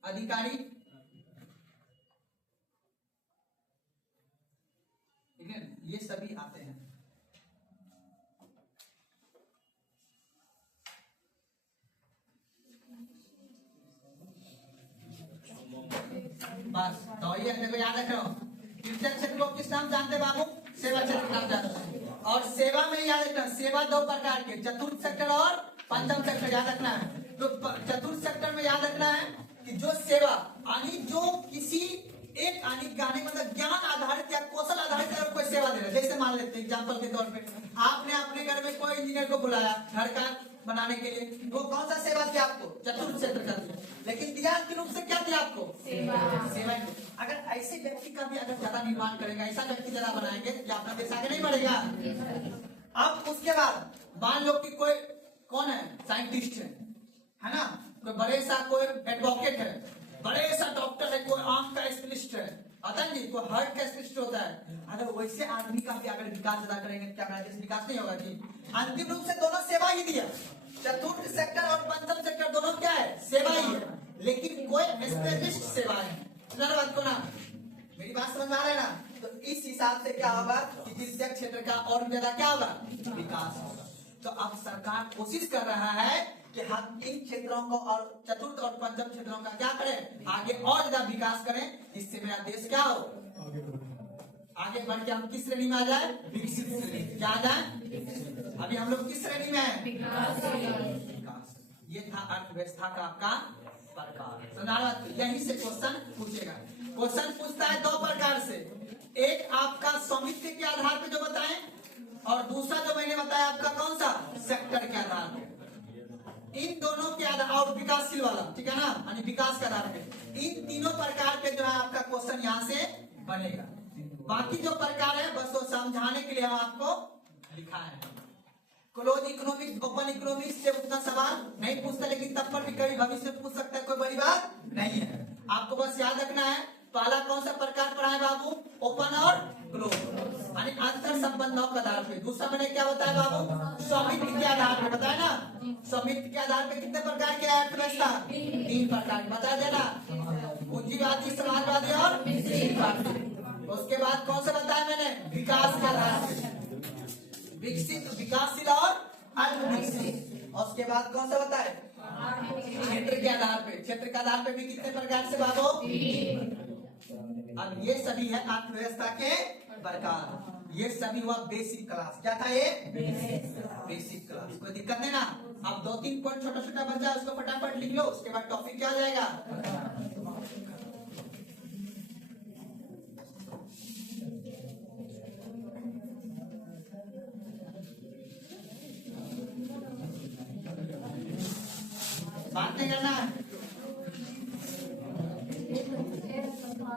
अधिकारी, ठीक है, ये सभी आते हैं। बस तो ये देखो याद रखो, तीर्थ क्षेत्र को किस नाम जानते बाबू? सेवा क्षेत्र नाम जानते हैं। और सेवा में याद रखना, सेवा दो प्रकार के, चतुर्थ सेक्टर और पंचम सेक्टर याद रखना है। तो चतुर्थ सेक्टर में याद रखना है कि जो सेवा यानी जो किसी एक गाने मतलब ज्ञान आधारित या कौशल आधारित अगर कोई सेवा दे रहा है, जैसे मान लेते हैं एग्जाम्पल के तौर पे आपने अपने घर में कोई इंजीनियर को बुलाया घर का बनाने के लिए, वो कौन सा सेवा दिया आपको? चतुर्थ क्षेत्र का दिया, लेकिन दिया के रूप से क्या दिया आपको? सेवा। अगर ऐसे व्यक्ति का भी अगर ज्यादा निर्माण करेगा, ऐसा व्यक्ति ज्यादा बनाएंगे तो अपना देश आगे नहीं बढ़ेगा। अब उसके बाद मान लो कि कोई कौन है, साइंटिस्ट है ना, कोई बड़े सा कोई एडवोकेट है, बड़े सा डॉक्टर है, कोई आंख का स्पेशलिस्ट है, आता है नहीं, कोई हार्ट का स्पेशलिस्ट होता है। अगर वैसे आदमी का भी अगर विकास ज्यादा करेंगे क्या हमारा देश विकास नहीं होगा जी? अंतिम रूप से दोनों सेवा ही दिया, चतुर्थ सेक्टर और पंचम सेक्टर दोनों क्या है? सेवा ही है, लेकिन कोई स्पेशलिस्ट सेवा है। सुना बात को ना, मेरी बात समझ में आ रहा है ना? तो इस हिसाब से क्या होगा कि जिस क्षेत्र का और ज्यादा क्या होगा? विकास होगा। तो अब सरकार कोशिश कर रहा है कि हम इन क्षेत्रों को और चतुर्थ और पंचम क्षेत्रों का क्या करें, आगे और ज्यादा विकास करें, जिससे मेरा देश क्या हो, आगे बढ़ के हम किस श्रेणी में आ जाए? विकसित श्रेणी। क्या आ जाए? अभी हम लोग किस श्रेणी में हैं? विकास। ये था अर्थव्यवस्था का आपका प्रकार। समझा? यहीं से क्वेश्चन पूछेगा। क्वेश्चन पूछता है दो प्रकार से, एक आपका स्वामित्व के आधार पे जो बताएं, और दूसरा जो मैंने बताया आपका कौन सा? सेक्टर के आधार पे। इन दोनों के आधार और विकासशील वाला, ठीक है ना, यानी विकास के आधार पे इन तीनों प्रकार के जो है आपका क्वेश्चन यहाँ से बनेगा। बाकी जो प्रकार है बस वो समझाने के लिए हम आपको लिखा है। क्लोज इकोनॉमिक्स, ओपन इकोनॉमिक्स से उतना सवाल नहीं पूछता, लेकिन तब पर भी कभी भविष्य में पूछ सकता है, कोई बड़ी बात नहीं है। आपको बस याद रखना है पहला कौन सा प्रकार पढ़ा है बाबू? ओपन और क्लोज, यानी अंतर संबंधों के आधार पे। दूसरा मैंने क्या बताया बाबू? स्वामित्व के आधार पे बताया ना। स्वामित्व के आधार पे कितने प्रकार के अर्थव्यवस्था? 3 प्रकार बता देना, पूंजीवादी, समाजवादी और मिश्रित। उसके बाद कौन सा बताया मैंने? विकास के आधार पे, विकसित, विकासशील और अल्पविकसित। और उसके बाद कौन सा बताए? क्षेत्र के आधार पे। क्षेत्र के आधार पे भी कितने प्रकार से बाबू? अब ये सभी है अर्थव्यवस्था के प्रकार। ये सभी हुआ बेसिक क्लास। क्या था ये? Basic class. कोई दिक्कत नहीं ना। अब 2-3 पॉइंट छोटा छोटा बचा है, उसको फटाफट लिख लो, उसके बाद टॉपिक क्या आ जाएगा? बात नहीं करना।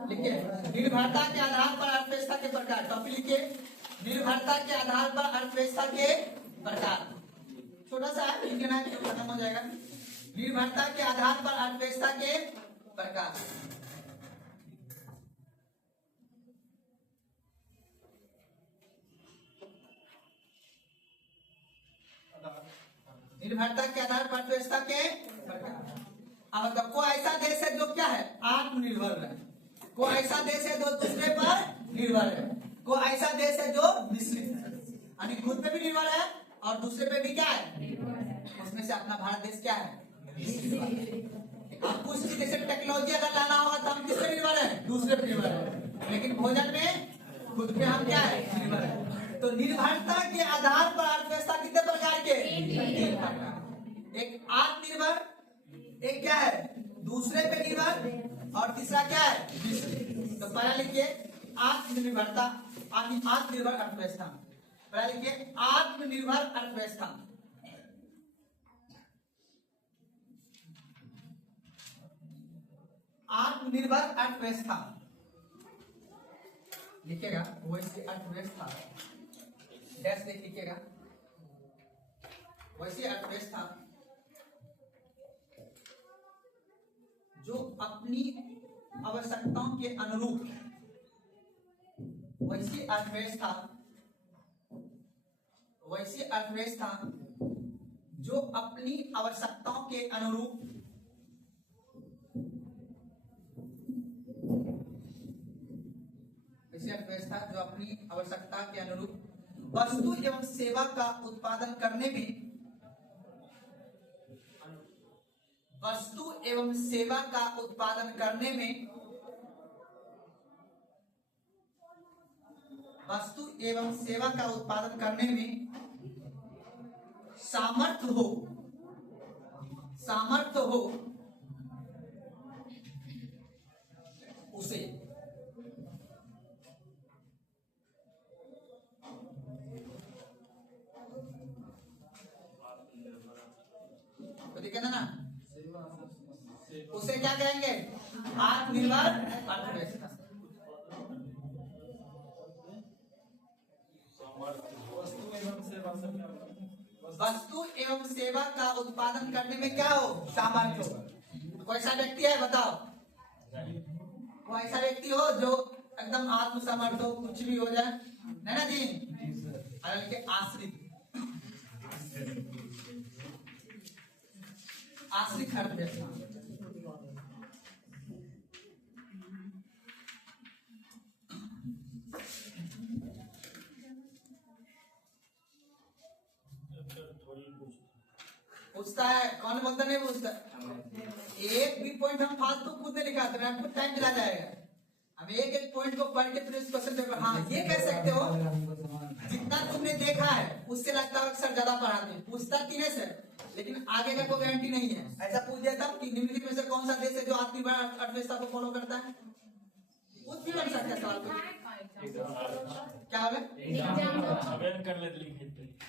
लिखिए, निर्भरता के आधार पर अर्थव्यवस्था के प्रकार। टॉपिक लिखिए, निर्भरता के आधार पर अर्थव्यवस्था के प्रकार। छोटा सा है, लिख लेना, खत्म हो जाएगा। निर्भरता के आधार पर अर्थव्यवस्था के प्रकार। निर्भरता के आधार पर अर्थव्यवस्था के प्रकार। अब कोई ऐसा देश है जो क्या है? आत्मनिर्भर है। कोई ऐसा देश है जो दूसरे पर निर्भर है। कोई ऐसा देश है जो मिश्रित है, यानी खुद पे भी निर्भर है और दूसरे पे भी क्या है, उसमें से अपना भारत देश क्या है, अब कुछ भी जैसे टेक्नोलॉजी अगर लाना होगा तो हम किस पे निर्भर है, दूसरे पे निर्भर है, लेकिन भोजन में खुद पे हम क्या है, निर्भर है। तो निर्भरता के आधार पर अर्थव्यवस्था कितने प्रकार के, तीन प्रकार। एक आत्मनिर्भर, एक क्या है, दूसरे पे निर्भर, और तीसरा क्या है, तो पहला लिखिए आत्मनिर्भरता, आत्मनिर्भर अर्थव्यवस्था। पहला लिखिए आत्मनिर्भर अर्थव्यवस्था। आत्मनिर्भर अर्थव्यवस्था लिखिएगा, वैसी अर्थव्यवस्था डैश देख लिखिएगा, वैसी अर्थव्यवस्था जो अपनी आवश्यकताओं के अनुरूप, वैसी अर्थव्यवस्था, वैसी अर्थव्यवस्था जो अपनी आवश्यकताओं के अनुरूप वैसी अर्थव्यवस्था जो अपनी आवश्यकता के अनुरूप वस्तु एवं सेवा का उत्पादन करने में, वस्तु एवं सेवा का उत्पादन करने में, वस्तु एवं सेवा का उत्पादन करने में सामर्थ्य हो, सामर्थ्य हो उसे तो ठीक है ना, उसे क्या कहेंगे, आत्मनिर्भर अर्थव्यवस्था। वस्तु एवं सेवा का उत्पादन करने में क्या हो, सामर्थ्य हो। कोई ऐसा व्यक्ति है बताओ, कोई ऐसा व्यक्ति हो जो एकदम आत्मसमर्थ हो, कुछ भी हो जाए, है ना जी, अरे के आश्रित, आश्रित अर्थव्यवस्था। पूछता है, कौन बोलता नहीं पूछता, एक भी पॉइंट हम फालतू खुद नहीं लिखाते, आपको टाइम चला जाएगा। हम एक एक पॉइंट को पढ़ के फिर इस क्वेश्चन पेपर, हाँ ये कह सकते हो, जितना तुमने देखा है उससे लगता है सर ज्यादा पढ़ाते हैं, पूछता तीन से, लेकिन आगे का कोई गारंटी नहीं है। ऐसा पूछ दिया था कि निम्नलिखित में से कौन सा देश है जो आत्मनिर्भर अर्थव्यवस्था को फॉलो करता है, कुछ भी बन सकता है सवाल को। क्या होगा,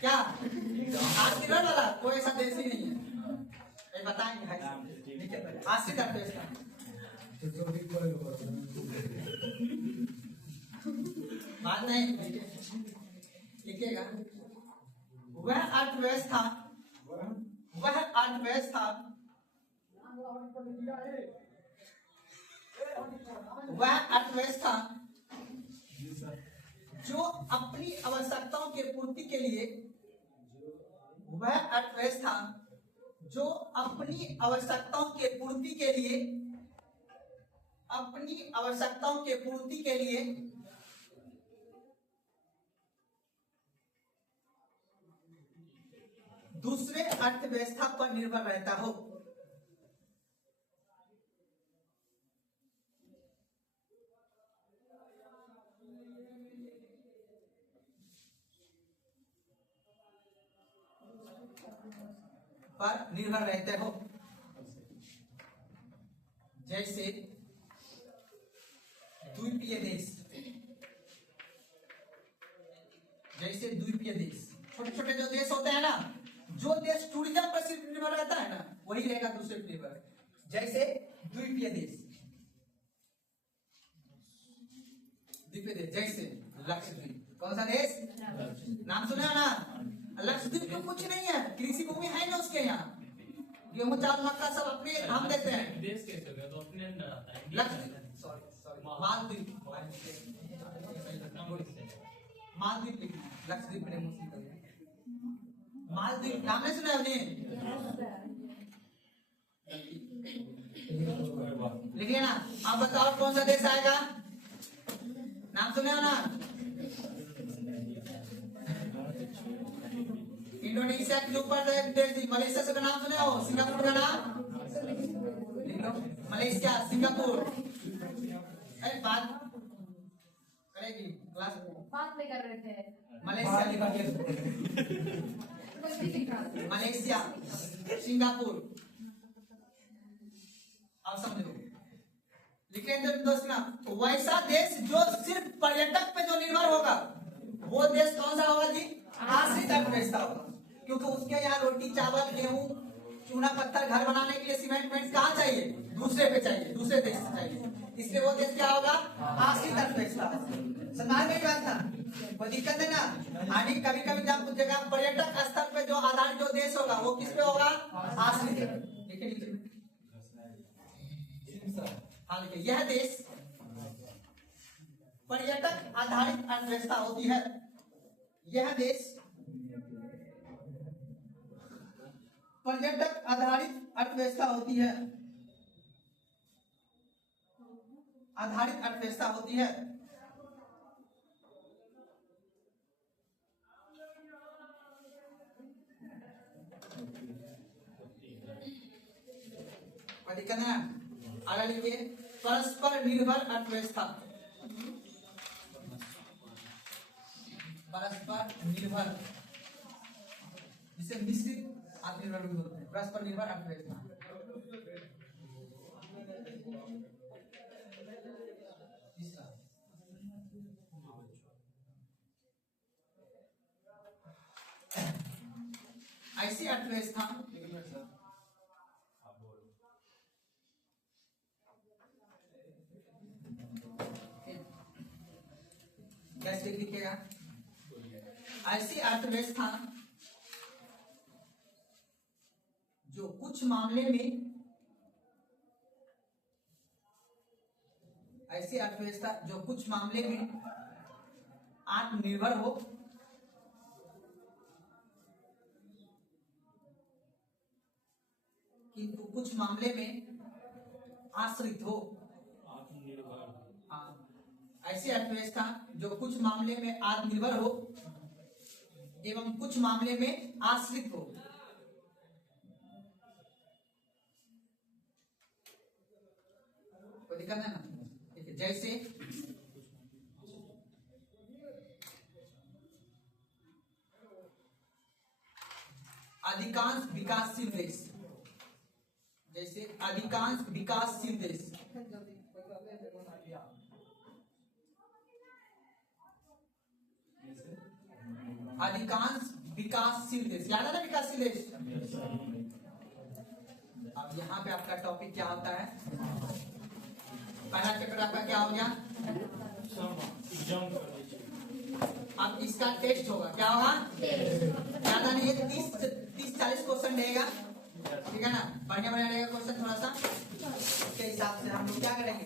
क्या आत्मनिर्भर वाला कोई ऐसा देश ही नहीं है, बताएंगे। आश्रित अर्थव्यवस्था बात नहीं लिखिएगा, वह अर्थव्यवस्था, वह अर्थव्यवस्था, वह अर्थव्यवस्था जो अपनी आवश्यकताओं की पूर्ति के लिए, वह अर्थव्यवस्था जो अपनी आवश्यकताओं के पूर्ति के लिए, अपनी आवश्यकताओं के पूर्ति के लिए दूसरे अर्थव्यवस्था पर निर्भर रहता हो। पर निर्भर रहते हो, जैसे द्वीपीय देश, जैसे द्वीपीय देश, छोटे छोटे जो देश होते हैं ना, जो देश टूरिज्म पर सिर्फ निर्भर रहता है ना, वही रहेगा दूसरे पर निर्भर। जैसे द्वीपीय देश, द्वीपीय देश जैसे लक्षद्वीप, कौन सा देश, नाम सुना ना, लक्षद्वीप में कुछ नहीं है, कृषि भूमि है ना उसके यहाँ, गेहूं चावल मक्का सब अपने हम देते हैं। देश कैसे होगा, तो अपने अंदर आता है। लक्षद्वीप, सॉरी मालदीव, मालदीव लिखना, लक्षद्वीप में मुस्लिम कर दिया। मालदीव नाम नहीं सुना आपने, लिखिए ना। आप बताओ कौन सा देश आएगा, नाम सुने हो ना? इंडोनेशिया के ऊपर देश, मलेशिया का नाम सुने हो? सिंगापुर का नाम लिख लो। Malaysia, Singapore. अरे बात करेगी क्लास बात नहीं कर रहे थे। Malaysia Malaysia, Singapore. अब समझो, लिखे दोस्त ना, वैसा देश जो सिर्फ पर्यटक पे जो निर्भर होगा वो देश कौन सा होगा जी? आश्रित अर्थव्यवस्था होगा। क्योंकि उसके यहाँ रोटी चावल गेहूं चूना पत्थर घर बनाने के लिए सीमेंट वेंट कहाँ चाहिए? दूसरे पे चाहिए, दूसरे देश से चाहिए। इसलिए वो देश क्या होगा? आश्रित अर्थव्यवस्था। समझ में बात था? कोई दिक्कत है ना? आगे कभी कभी जब कुछ जगह पर्यटक स्तर पे जो आधारित जो देश होगा वो किस पे होगा? आश्रित। देखिए नीचे में। हाँ लिखिए, यह देश पर्यटक आधारित अर्थव्यवस्था होती है। यह देश पर्यटक आधारित अर्थव्यवस्था होती है। आधारित अर्थव्यवस्था होती है। दिक्कत है? आगे लिखिए, परस्पर निर्भर अर्थव्यवस्था। परस्पर निर्भर, जिसे मिश्रित आत्मनिर्भर भी बोलते हैं। परस्पर निर्भर अर्थव्यवस्था। ऐसी अर्थव्यवस्था कैसे लिखेगा? ऐसी अर्थव्यवस्था जो कुछ मामले में, ऐसी अर्थव्यवस्था जो कुछ मामले में आत्मनिर्भर हो किंतु कुछ मामले में आश्रित हो। ऐसी अर्थव्यवस्था जो कुछ मामले में आत्मनिर्भर हो एवं कुछ मामले में आश्रित हो। कोई दिक्कत है ना? ठीक है, जैसे अधिकांश विकासशील देश, जैसे अधिकांश विकासशील देश अधिकांश विकासशील देश, याद है ना विकासशील देश? अब यहाँ पे आपका टॉपिक क्या होता है? पहला चैप्टर आपका क्या हो गया? अब इसका टेस्ट होगा। क्या होगा? ज्यादा नहीं है, 30-40 क्वेश्चन रहेगा, ठीक है ना? बढ़िया बढ़िया रहेगा क्वेश्चन थोड़ा सा। उसके हिसाब से हम लोग क्या करेंगे?